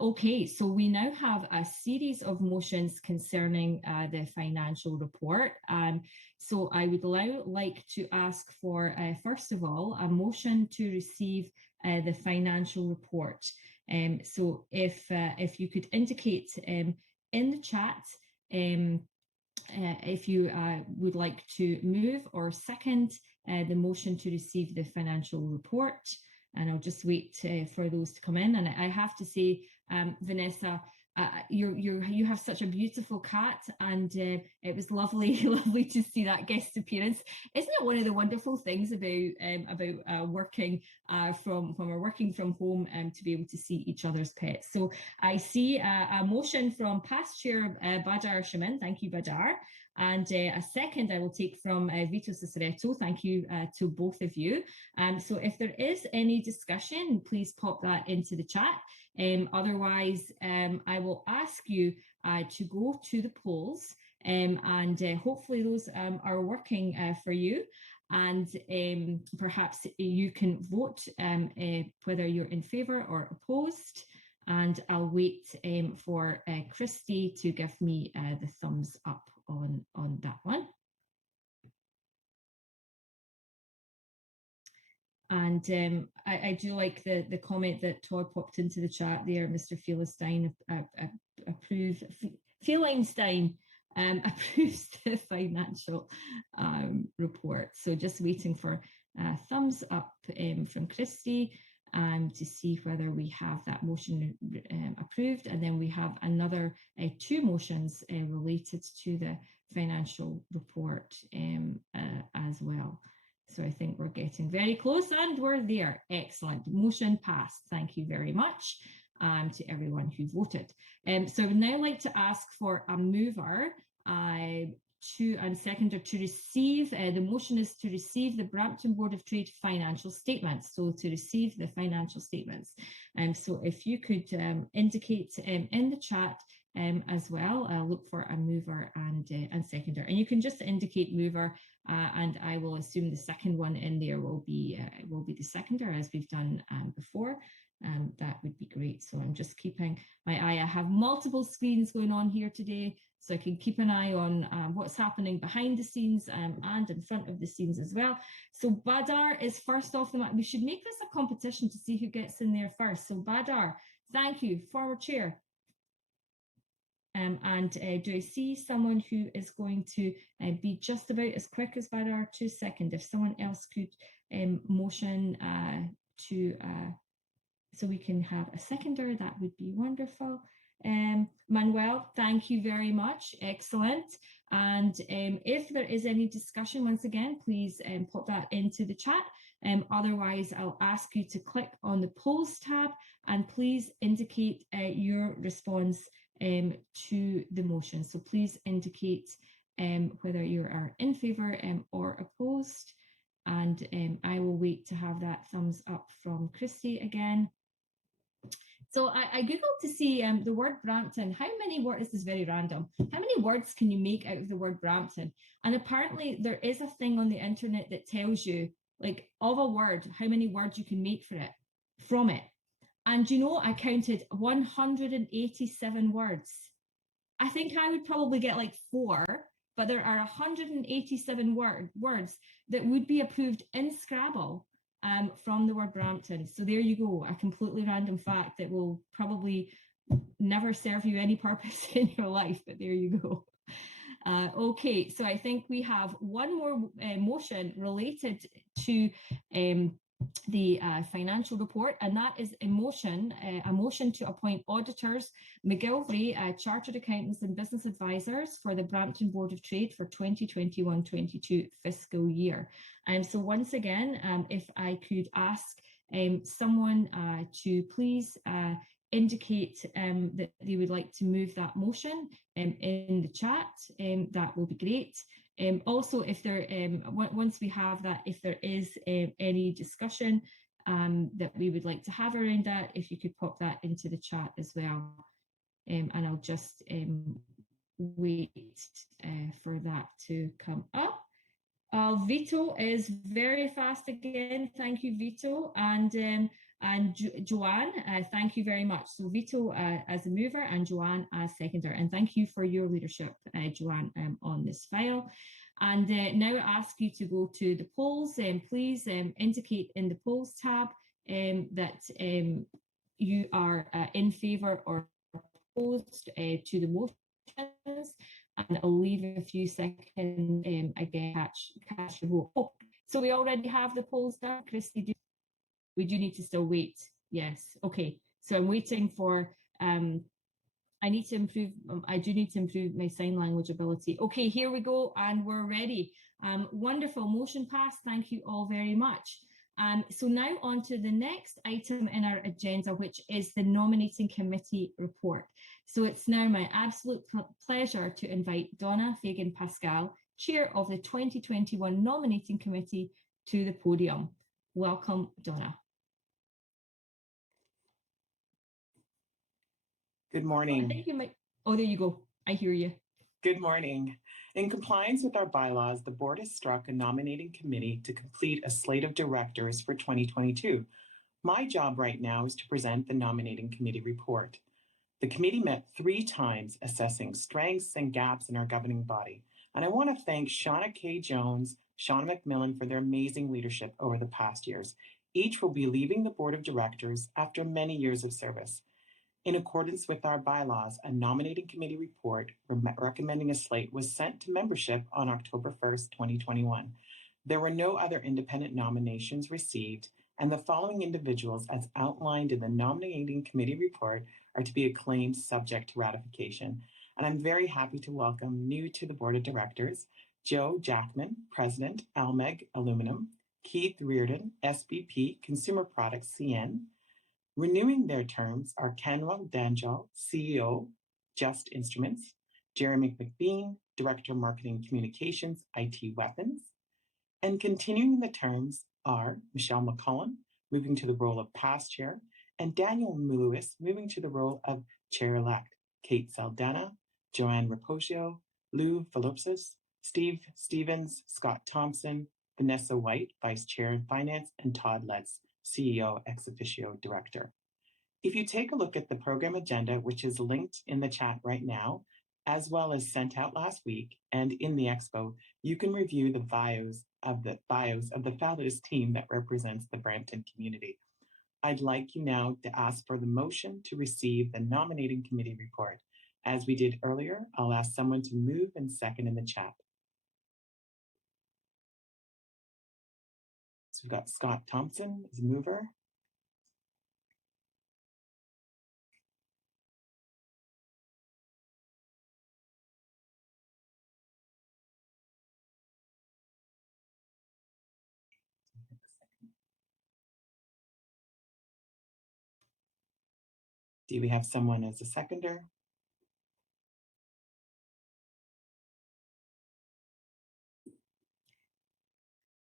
Okay, so we now have a series of motions concerning the financial report. So I would now like to ask for, first of all, a motion to receive the financial report. So if you could indicate in the chat if you would like to move or second the motion to receive the financial report. And I'll just wait for those to come in. And I have to say, Vanessa, you have such a beautiful cat, and it was lovely, lovely to see that guest appearance. Isn't it one of the wonderful things about working from home and to be able to see each other's pets? So I see a motion from past chair Badar Shamin. Thank you, Badar. And a second I will take from Vito Ciceretto. Thank you to both of you. So if there is any discussion, please pop that into the chat. Otherwise, I will ask you to go to the polls, and hopefully those are working for you. And perhaps you can vote whether you're in favour or opposed. And I'll wait for Christy to give me the thumbs up on that one. And I do like the comment that Todd popped into the chat there. Mr. Feilenstein approves the financial report. So just waiting for thumbs up from Christy to see whether we have that motion approved. And then we have another two motions related to the financial report as well. So I think we're getting very close, and we're there. Excellent. Motion passed. Thank you very much to everyone who voted. So I would now like to ask for a mover and seconder to receive, the motion is to receive the Brampton Board of Trade financial statements. So to receive the financial statements. So if you could indicate in the chat as well, I'll look for a mover and seconder. And you can just indicate mover, and I will assume the second one in there will be the seconder, as we've done before. That would be great. So I'm just keeping my eye. I have multiple screens going on here today, so I can keep an eye on what's happening behind the scenes and in front of the scenes as well. So Badar is first off the map. We should make this a competition to see who gets in there first. So Badar, thank you, former chair. And do I see someone who is going to be just about as quick as Badar? 2 seconds. If someone else could motion so we can have a seconder, that would be wonderful. Manuel, thank you very much. Excellent. And if there is any discussion, once again, please put that into the chat. Otherwise, I'll ask you to click on the polls tab and please indicate your response to the motion. So please indicate whether you are in favour or opposed. And I will wait to have that thumbs up from Christy again. So I Googled to see the word Brampton. How many words, this is very random, how many words can you make out of the word Brampton? And apparently there is a thing on the internet that tells you, like, of a word, how many words you can make from it. And you know, I counted 187 words. I think I would probably get like 4, but there are 187 words that would be approved in Scrabble from the word Brampton. So there you go, a completely random fact that will probably never serve you any purpose in your life, but there you go. Okay, so I think we have one more motion related to the financial report, and that is a motion to appoint auditors McGillivray, Chartered Accountants and Business Advisors for the Brampton Board of Trade for 2021-22 fiscal year. So once again, if I could ask someone to please indicate that they would like to move that motion in the chat, that will be great. Also, if there, once we have that, if there is any discussion that we would like to have around that, if you could pop that into the chat as well. And I'll just wait for that to come up. Vito is very fast again. Thank you, Vito. And Joanne, thank you very much. So Vito as a mover and Joanne as seconder. And thank you for your leadership, Joanne, on this file. And now I ask you to go to the polls. Please indicate in the polls tab that you are in favour or opposed to the motions. And I'll leave a few seconds again, catch the vote. Oh, so we already have the polls done. Christy, we do need to still wait. Yes. Okay. So I'm waiting for, I need to improve, I do need to improve my sign language ability. Okay, here we go. And we're ready. Wonderful. Motion passed. Thank you all very much. So now on to the next item in our agenda, which is the nominating committee report. So it's now my absolute pleasure to invite Donna Fagan-Pascal, Chair of the 2021 Nominating Committee, to the podium. Welcome, Donna. Good morning. I think you might, oh, there you go. I hear you. Good morning. In compliance with our bylaws, the board has struck a nominating committee to complete a slate of directors for 2022. My job right now is to present the nominating committee report. The committee met 3 times, assessing strengths and gaps in our governing body. And I want to thank Shauna K. Jones, Shauna McMillan for their amazing leadership over the past years. Each will be leaving the board of directors after many years of service. In accordance with our bylaws, a nominating committee report recommending a slate was sent to membership on October 1st, 2021. There were no other independent nominations received, and the following individuals, as outlined in the nominating committee report, are to be acclaimed subject to ratification. And I'm very happy to welcome new to the board of directors, Joe Jackman, President, Almeg Aluminum, Keith Reardon, SVP, Consumer Products, CN. Renewing their terms are Canwell Danjal, CEO, Just Instruments, Jeremy McBean, Director of Marketing Communications, IT Weapons. And continuing the terms are Michelle McCollum, moving to the role of past chair, and Daniel Lewis, moving to the role of chair-elect. Kate Saldana, Joanne Raposo, Lou Philipsis, Steve Stevens, Scott Thompson, Vanessa White, Vice Chair in Finance, and Todd Letts, CEO ex officio director. If you take a look at the program agenda, which is linked in the chat right now, as well as sent out last week and in the expo, you can review the bios of the fabulous team that represents the Brampton community. I'd like you now to ask for the motion to receive the nominating committee report. As we did earlier, I'll ask someone to move and second in the chat. So we've got Scott Thompson as a mover. Do we have someone as a seconder?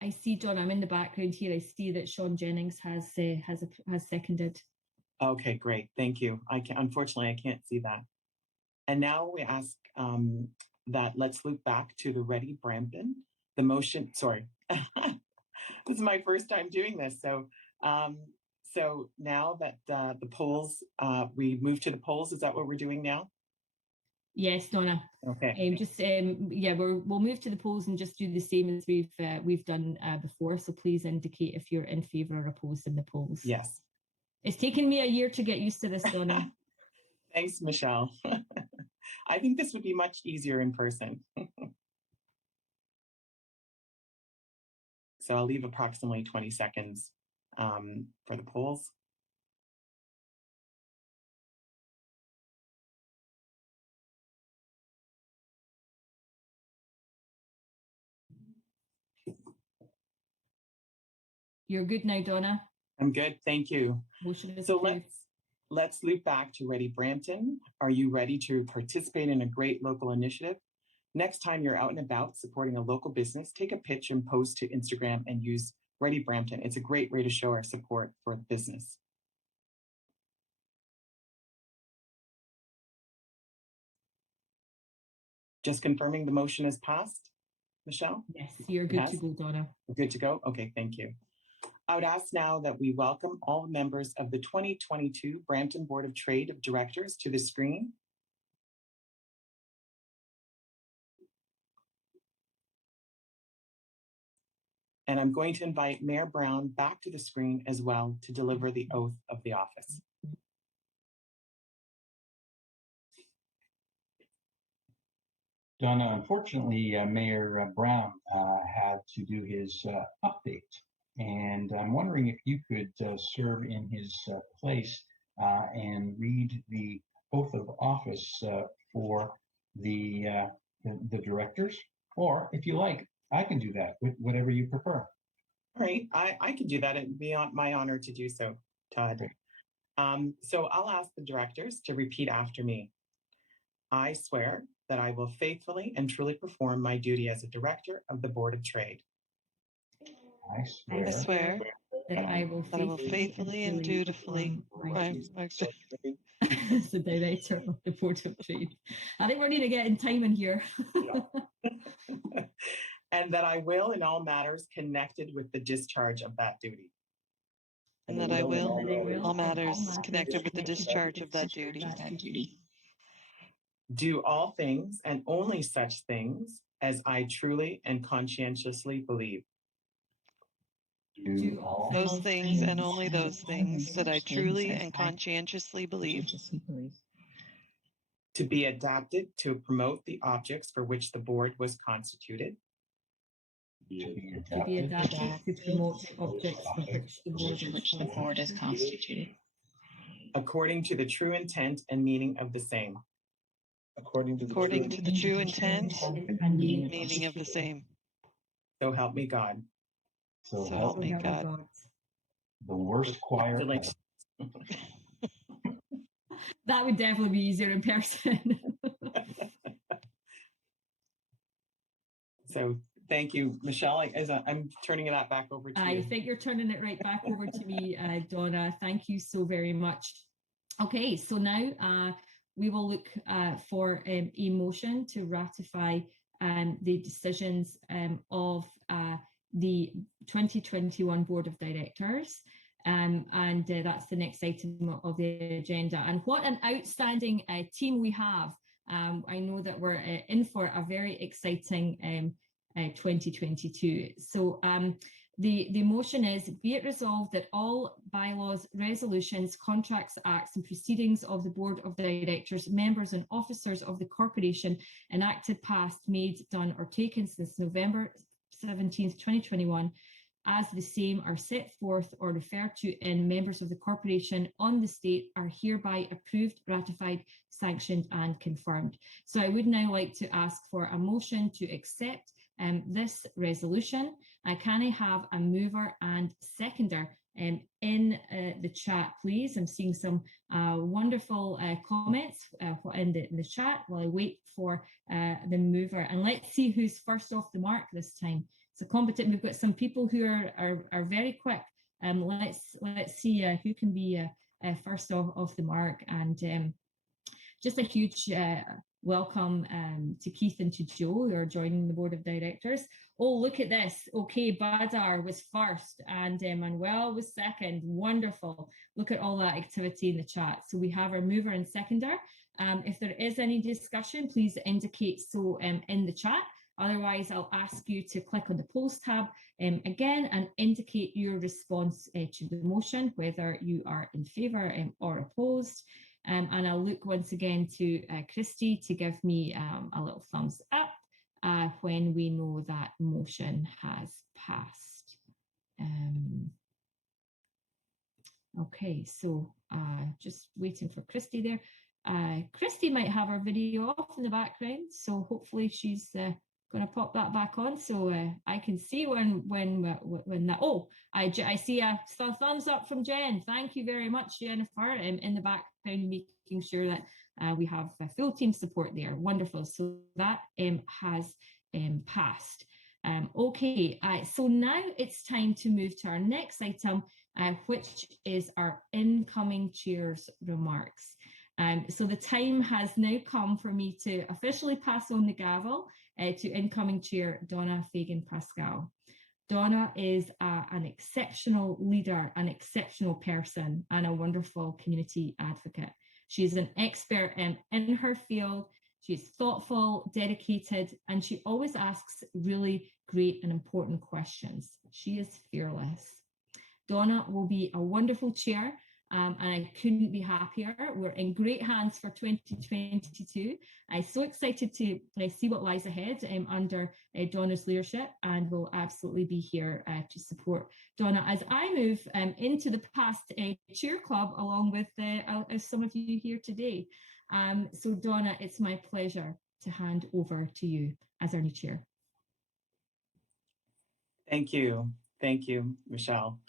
I see, Donna, I'm in the background here. I see that Sean Jennings has seconded. Okay, great. Thank you. Unfortunately, I can't see that. And now we ask that let's loop back to the Ready Brampton. The motion, sorry, this is my first time doing this. So now that the polls, we move to the polls. Is that what we're doing now? Yes, Donna. Okay. We'll move to the polls and just do the same as we've done before. So please indicate if you're in favour or opposed in the polls. Yes. It's taken me a year to get used to this, Donna. Thanks, Michelle. I think this would be much easier in person. So I'll leave approximately 20 seconds for the polls. You're good now, Donna. I'm good, thank you. Motion is so approved. let's loop back to Ready Brampton. Are you ready to participate in a great local initiative? Next time you're out and about supporting a local business, take a pitch and post to Instagram and use Ready Brampton. It's a great way to show our support for the business. Just confirming the motion is passed, Michelle? Yes, you're good to go, Donna. Good to go? Okay, thank you. I would ask now that we welcome all members of the 2022 Brampton Board of Trade of Directors to the screen. And I'm going to invite Mayor Brown back to the screen as well to deliver the oath of the office. Donna, unfortunately, Mayor Brown had to do his update. And I'm wondering if you could serve in his place and read the oath of office for the directors, or if you like, I can do that, whatever you prefer. All right, I can do that. It'd be my honor to do so, Todd. So I'll ask the directors to repeat after me. I swear that I will faithfully and truly perform my duty as a director of the Board of Trade. I swear that I will faithfully and dutifully as the director of the Board of Trade. I think we're need to get in time in here. And that I will, in all matters connected with the discharge of that duty. And that I will, in all matters connected with the discharge of that duty. Do all things and only such things as I truly and conscientiously believe. Do all those things and only those things that I truly and conscientiously believe. To be adapted to promote the objects for which the board was constituted. To be adapted to promote the objects for which the board is constituted. According to the true intent and meaning of the same. According to the true intent and meaning of the same. So help me God. So help me God. The worst choir. That would definitely be easier in person. So thank you, Michelle. I'm turning that back over to you. I think you're turning it right back over to me, Donna. Thank you so very much. Okay, so now we will look for a motion to ratify the decisions of the 2021 Board of Directors. And that's the next item of the agenda. And what an outstanding team we have. I know that we're in for a very exciting 2022. So the motion is, be it resolved that all bylaws, resolutions, contracts, acts and proceedings of the Board of Directors, members and officers of the corporation enacted, passed, made, done or taken since November 17th, 2021, as the same are set forth or referred to in members of the corporation on the state are hereby approved, ratified, sanctioned and confirmed. So I would now like to ask for a motion to accept, this resolution. Can I have a mover and seconder in the chat, please? I'm seeing some wonderful comments in the chat while I wait for the mover. And let's see who's first off the mark this time. It's a competent. We've got some people who are very quick. Let's see who can be first off the mark. And just a huge welcome to Keith and to Joe, who are joining the board of directors. Oh, look at this. Okay, Badar was first and Manuel was second. Wonderful. Look at all that activity in the chat. So we have our mover and seconder. If there is any discussion, please indicate so in the chat. Otherwise, I'll ask you to click on the polls tab again and indicate your response to the motion, whether you are in favour or opposed. And I'll look once again to Christy to give me a little thumbs up when we know that motion has passed. Okay, so just waiting for Christy there. Christy might have her video off in the background, so hopefully she's going to pop that back on so I can see when that. Oh, I see a thumbs up from Jen. Thank you very much, Jennifer, in the background, making sure that we have full team support there. Wonderful. So that has passed. Okay, so now it's time to move to our next item, which is our incoming chair's remarks. So the time has now come for me to officially pass on the gavel to incoming chair, Donna Fagan-Pascal. Donna is an exceptional leader, an exceptional person, and a wonderful community advocate. She's an expert in her field. She's thoughtful, dedicated, and she always asks really great and important questions. She is fearless. Donna will be a wonderful chair, and I couldn't be happier. We're in great hands for 2022. I'm so excited to see what lies ahead under Donna's leadership, and we'll absolutely be here to support Donna as I move into the past chair club along with some of you here today. So Donna, it's my pleasure to hand over to you as our new chair. Thank you. Thank you, Michelle.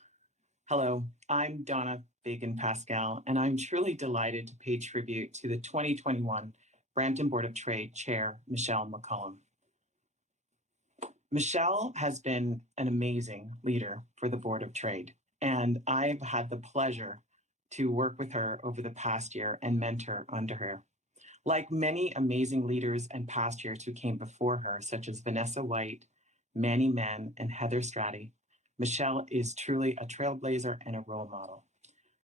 Hello, I'm Donna Fagan-Pascal, and I'm truly delighted to pay tribute to the 2021 Brampton Board of Trade Chair, Michelle McCollum. Michelle has been an amazing leader for the Board of Trade, and I've had the pleasure to work with her over the past year and mentor under her. Like many amazing leaders and past chairs who came before her, such as Vanessa White, Manny Mann, and Heather Stratty, Michelle is truly a trailblazer and a role model.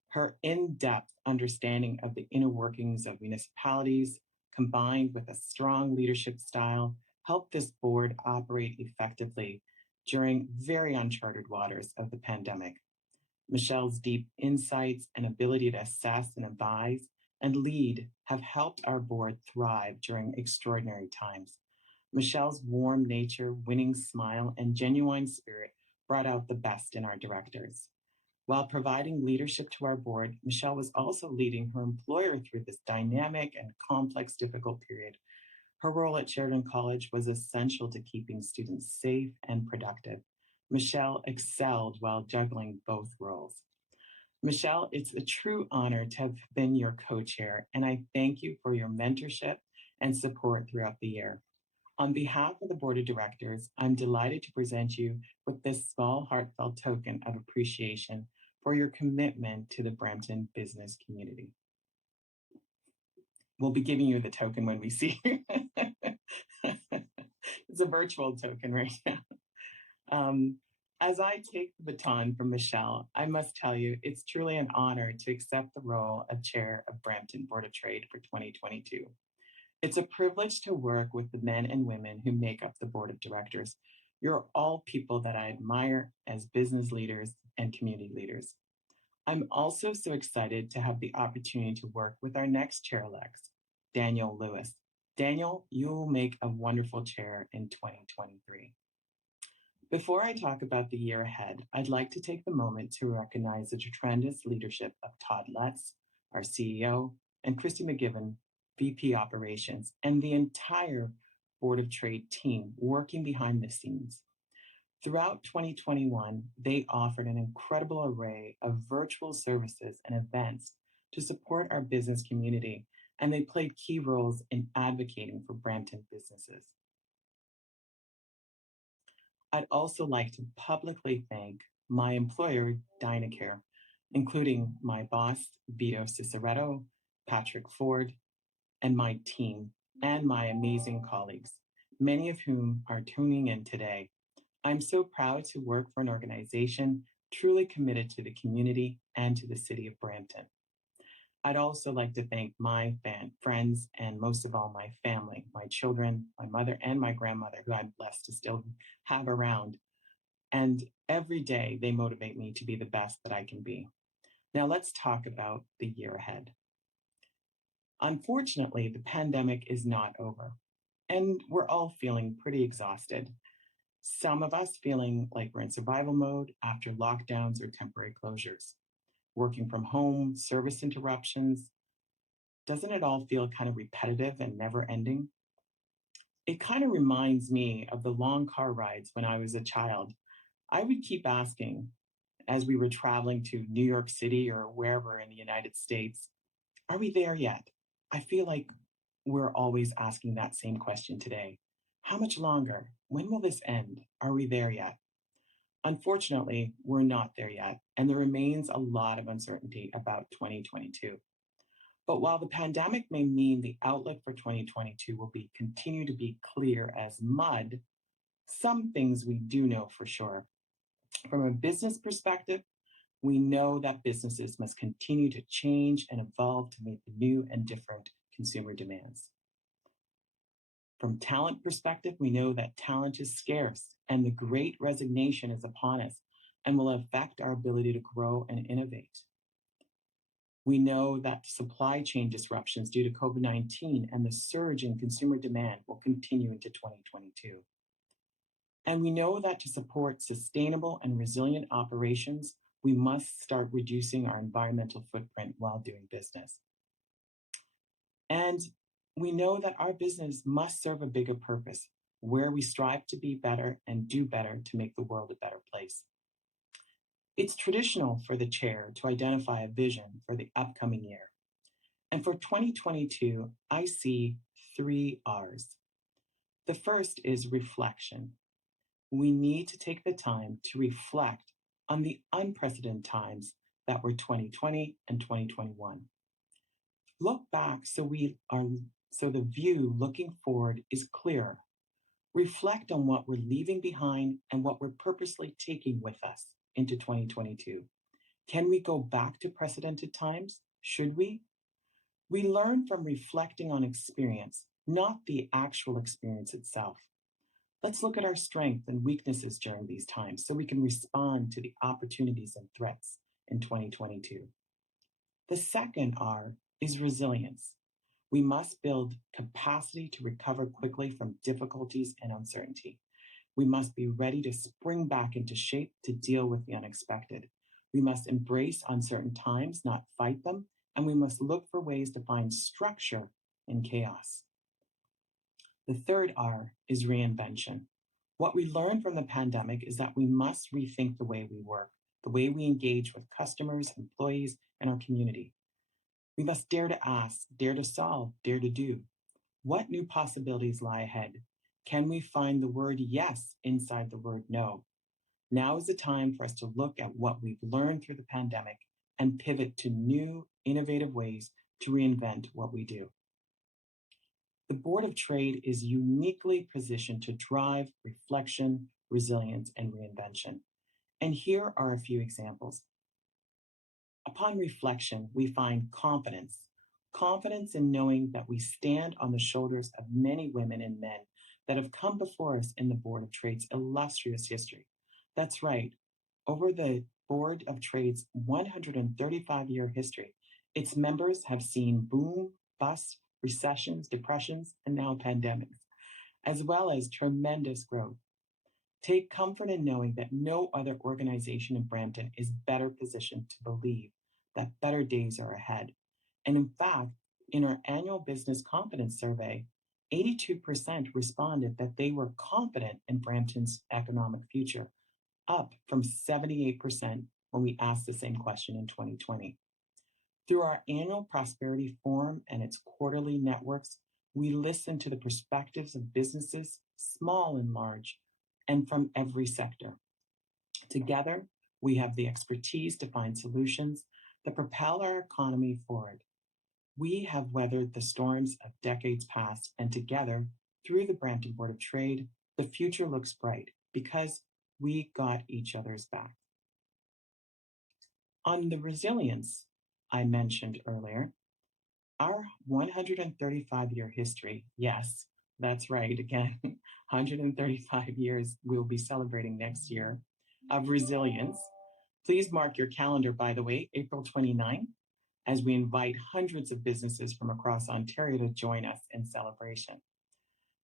Her in-depth understanding of the inner workings of municipalities, combined with a strong leadership style, helped this board operate effectively during very uncharted waters of the pandemic. Michelle's deep insights and ability to assess and advise and lead have helped our board thrive during extraordinary times. Michelle's warm nature, winning smile, and genuine spirit brought out the best in our directors. While providing leadership to our board, Michelle was also leading her employer through this dynamic and complex, difficult period. Her role at Sheridan College was essential to keeping students safe and productive. Michelle excelled while juggling both roles. Michelle, it's a true honor to have been your co-chair, and I thank you for your mentorship and support throughout the year. On behalf of the Board of Directors, I'm delighted to present you with this small, heartfelt token of appreciation for your commitment to the Brampton business community. We'll be giving you the token when we see you. It's a virtual token right now. As I take the baton from Michelle, I must tell you, it's truly an honor to accept the role of Chair of Brampton Board of Trade for 2022. It's a privilege to work with the men and women who make up the Board of Directors. You're all people that I admire as business leaders and community leaders. I'm also so excited to have the opportunity to work with our next chair-elect, Daniel Lewis. Daniel, you'll make a wonderful chair in 2023. Before I talk about the year ahead, I'd like to take the moment to recognize the tremendous leadership of Todd Letts, our CEO, and Christy McGibbon, VP Operations, and the entire Board of Trade team working behind the scenes. Throughout 2021, they offered an incredible array of virtual services and events to support our business community, and they played key roles in advocating for Brampton businesses. I'd also like to publicly thank my employer, Dynacare, including my boss, Vito Ciceretto, Patrick Ford, and my team, and my amazing colleagues, many of whom are tuning in today. I'm so proud to work for an organization truly committed to the community and to the city of Brampton. I'd also like to thank my friends and most of all my family, my children, my mother and my grandmother, who I'm blessed to still have around. And every day they motivate me to be the best that I can be. Now let's talk about the year ahead. Unfortunately, the pandemic is not over, and we're all feeling pretty exhausted. Some of us feeling like we're in survival mode after lockdowns or temporary closures. Working from home, service interruptions. Doesn't it all feel kind of repetitive and never ending? It kind of reminds me of the long car rides when I was a child. I would keep asking as we were traveling to New York City or wherever in the United States, are we there yet? I feel like we're always asking that same question today. How much longer? When will this end? Are we there yet? Unfortunately, we're not there yet, and there remains a lot of uncertainty about 2022. But while the pandemic may mean the outlook for 2022 will continue to be clear as mud, some things we do know for sure. From a business perspective, we know that businesses must continue to change and evolve to meet the new and different consumer demands. From talent perspective, we know that talent is scarce and the great resignation is upon us and will affect our ability to grow and innovate. We know that supply chain disruptions due to COVID-19 and the surge in consumer demand will continue into 2022. And we know that to support sustainable and resilient operations, we must start reducing our environmental footprint while doing business. And we know that our business must serve a bigger purpose, where we strive to be better and do better to make the world a better place. It's traditional for the chair to identify a vision for the upcoming year. And for 2022, I see 3 R's. The first is reflection. We need to take the time to reflect on the unprecedented times that were 2020 and 2021. Look back so the view looking forward is clearer. Reflect on what we're leaving behind and what we're purposely taking with us into 2022. Can we go back to precedented times? Should we? We learn from reflecting on experience, not the actual experience itself. Let's look at our strengths and weaknesses during these times so we can respond to the opportunities and threats in 2022. The second R is resilience. We must build capacity to recover quickly from difficulties and uncertainty. We must be ready to spring back into shape to deal with the unexpected. We must embrace uncertain times, not fight them, and we must look for ways to find structure in chaos. The third R is reinvention. What we learned from the pandemic is that we must rethink the way we work, the way we engage with customers, employees, and our community. We must dare to ask, dare to solve, dare to do. What new possibilities lie ahead? Can we find the word yes inside the word no? Now is the time for us to look at what we've learned through the pandemic and pivot to new, innovative ways to reinvent what we do. The Board of Trade is uniquely positioned to drive reflection, resilience, and reinvention. And here are a few examples. Upon reflection, we find confidence. Confidence in knowing that we stand on the shoulders of many women and men that have come before us in the Board of Trade's illustrious history. That's right. Over the Board of Trade's 135-year history, its members have seen boom, bust, recessions, depressions, and now pandemics, as well as tremendous growth. Take comfort in knowing that no other organization in Brampton is better positioned to believe that better days are ahead. And in fact, in our annual business confidence survey, 82% responded that they were confident in Brampton's economic future, up from 78% when we asked the same question in 2020. Through our annual Prosperity Forum and its quarterly networks, we listen to the perspectives of businesses, small and large, and from every sector. Together, we have the expertise to find solutions that propel our economy forward. We have weathered the storms of decades past, and together, through the Brampton Board of Trade, the future looks bright because we got each other's back. On the resilience I mentioned earlier, our 135-year history, yes, that's right, again, 135 years we'll be celebrating next year of resilience. Please mark your calendar, by the way, April 29, as we invite hundreds of businesses from across Ontario to join us in celebration.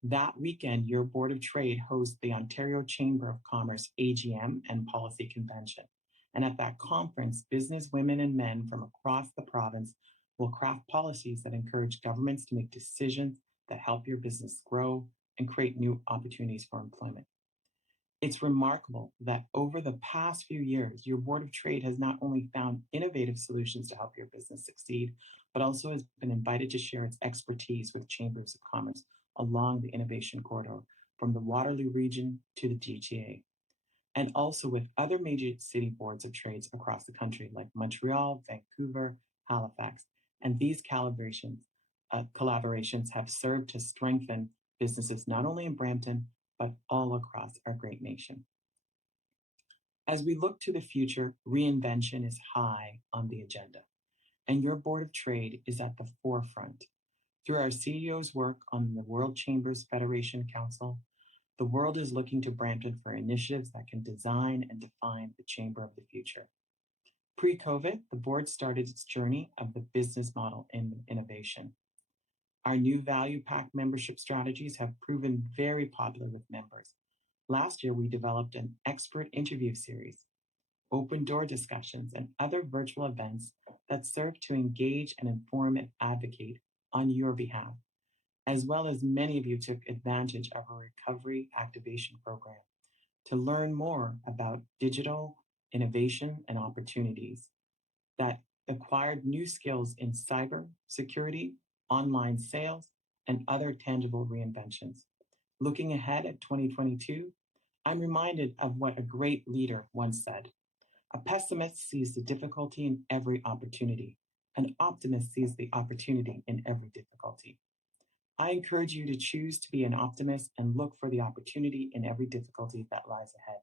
That weekend, your Board of Trade hosts the Ontario Chamber of Commerce AGM and Policy Convention. And at that conference, business women and men from across the province will craft policies that encourage governments to make decisions that help your business grow and create new opportunities for employment. It's remarkable that over the past few years, your Board of Trade has not only found innovative solutions to help your business succeed, but also has been invited to share its expertise with chambers of commerce along the innovation corridor from the Waterloo region to the GTA, and also with other major city boards of trades across the country like Montreal, Vancouver, Halifax. And these collaborations have served to strengthen businesses not only in Brampton, but all across our great nation. As we look to the future, reinvention is high on the agenda, and your Board of Trade is at the forefront. Through our CEO's work on the World Chambers Federation Council, the world is looking to Brampton for initiatives that can design and define the chamber of the future. Pre-COVID, the board started its journey of the business model in innovation. Our new value pack membership strategies have proven very popular with members. Last year, we developed an expert interview series, open door discussions, and other virtual events that serve to engage and inform and advocate on your behalf, as well as many of you took advantage of our recovery activation program to learn more about digital innovation and opportunities that acquired new skills in cyber security, online sales, and other tangible reinventions. Looking ahead at 2022, I'm reminded of what a great leader once said: "A pessimist sees the difficulty in every opportunity. An optimist sees the opportunity in every difficulty." I encourage you to choose to be an optimist and look for the opportunity in every difficulty that lies ahead.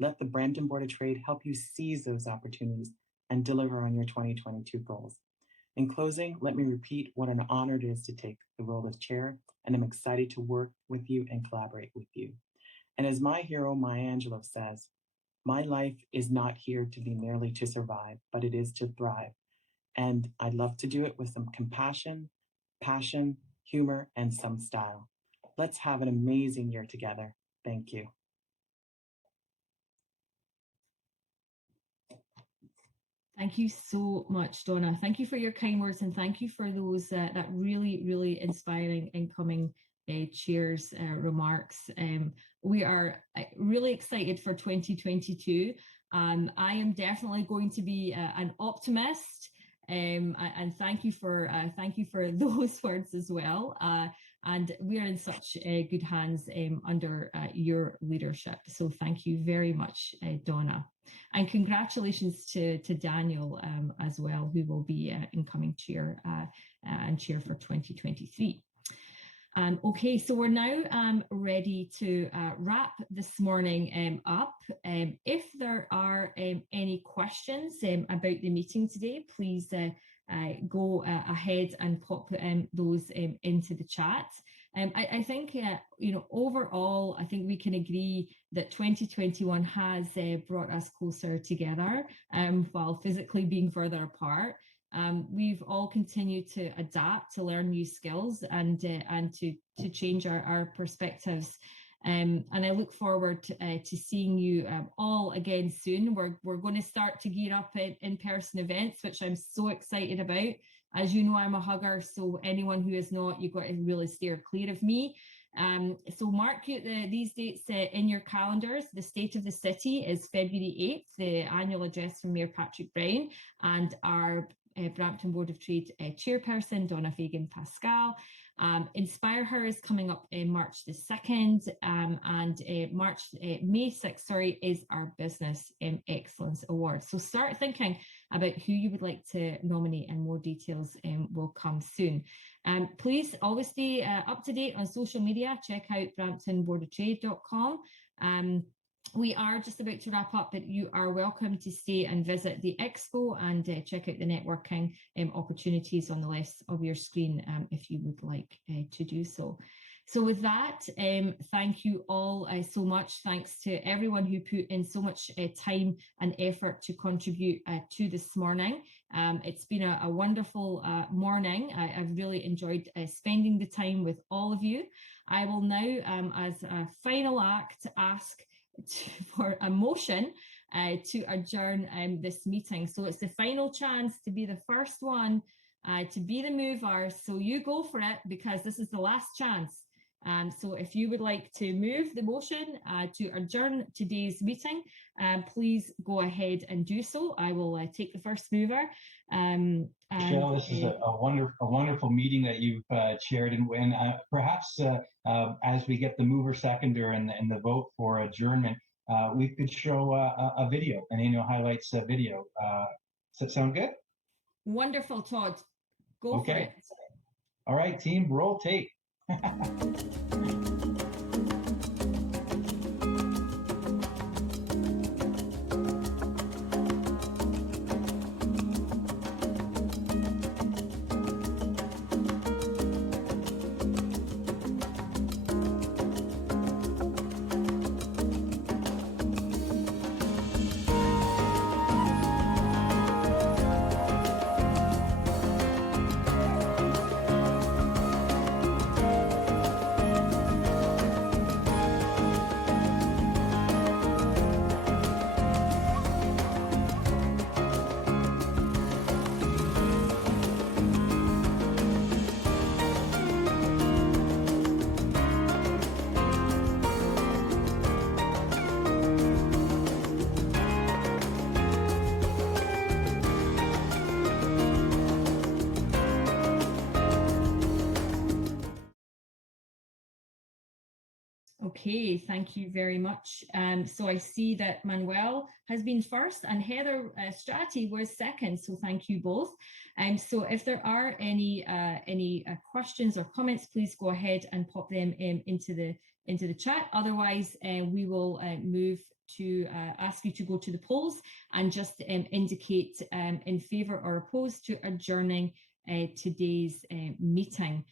Let the Brampton Board of Trade help you seize those opportunities and deliver on your 2022 goals. In closing, let me repeat what an honor it is to take the role of chair, and I'm excited to work with you and collaborate with you. And as my hero Maya Angelou says, my life is not here to be merely to survive, but it is to thrive. And I'd love to do it with some compassion, passion, humor, and some style. Let's have an amazing year together. Thank you. Thank you so much, Donna. Thank you for your kind words, and thank you for those that really, really inspiring incoming chair's remarks. We are really excited for 2022. I am definitely going to be an optimist, and thank you for those words as well. And we are in such good hands under your leadership. So thank you very much, Donna. And congratulations to Daniel as well, who will be incoming chair and chair for 2023. Okay, so we're now ready to wrap this morning up. If there are any questions about the meeting today, please go ahead and pop those into the chat. I think, overall, I think we can agree that 2021 has brought us closer together while physically being further apart. We've all continued to adapt, to learn new skills, and to change our perspectives. And I look forward to seeing you all again soon. We're going to start to gear up in-person events, which I'm so excited about. As you know, I'm a hugger, so anyone who is not, you've got to really steer clear of me. So mark these dates in your calendars. The State of the City is February 8th, the annual address from Mayor Patrick Brown and our Brampton Board of Trade chairperson, Donna Fagan-Pascal. Inspire Her is coming up in March the 2nd, and May 6th, is our Business Excellence Award. So start thinking about who you would like to nominate, and more details will come soon. Please always stay up to date on social media. Check out bramptonboardoftrade.com. We are just about to wrap up, but you are welcome to stay and visit the expo and check out the networking opportunities on the left of your screen if you would like to do so. So with that, thank you all so much. Thanks to everyone who put in so much time and effort to contribute to this morning. It's been a wonderful morning. I've really enjoyed spending the time with all of you. I will now, as a final act, ask for a motion to adjourn this meeting. So it's the final chance to be the first one to be the mover. So you go for it, because this is the last chance. So if you would like to move the motion to adjourn today's meeting, please go ahead and do so. I will take the first mover. Michelle, this is a wonderful meeting that you've chaired, and perhaps as we get the mover, seconder, and the vote for adjournment, we could show a video, an annual highlights video. Does that sound good? Wonderful, Todd. Go for it. All right, team, roll tape. Okay, thank you very much. So I see that Manuel has been first and Heather Strati was second. So thank you both. So if there are any questions or comments, please go ahead and pop them into the chat. Otherwise, we will move to ask you to go to the polls and just indicate in favour or opposed to adjourning today's meeting.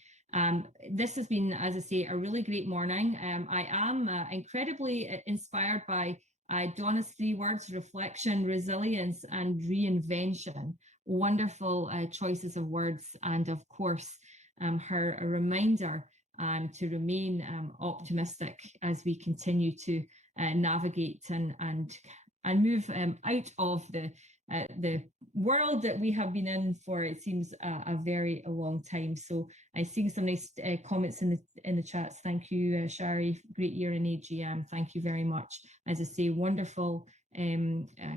This has been, as I say, a really great morning. I am incredibly inspired by Donna's 3 words: reflection, resilience, and reinvention. Wonderful choices of words, and of course, her a reminder to remain optimistic as we continue to navigate and move out of the world that we have been in for, it seems, a very long time. So I'm seeing some nice comments in the chats. Thank you, Shari. Great year in AGM. Thank you very much. As I say, wonderful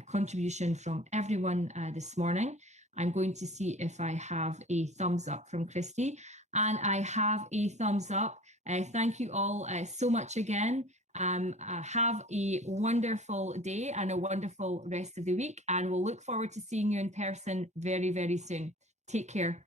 contribution from everyone this morning. I'm going to see if I have a thumbs up from Christy, and I have a thumbs up. Thank you all so much again. Have a wonderful day and a wonderful rest of the week, and we'll look forward to seeing you in person very, very soon. Take care.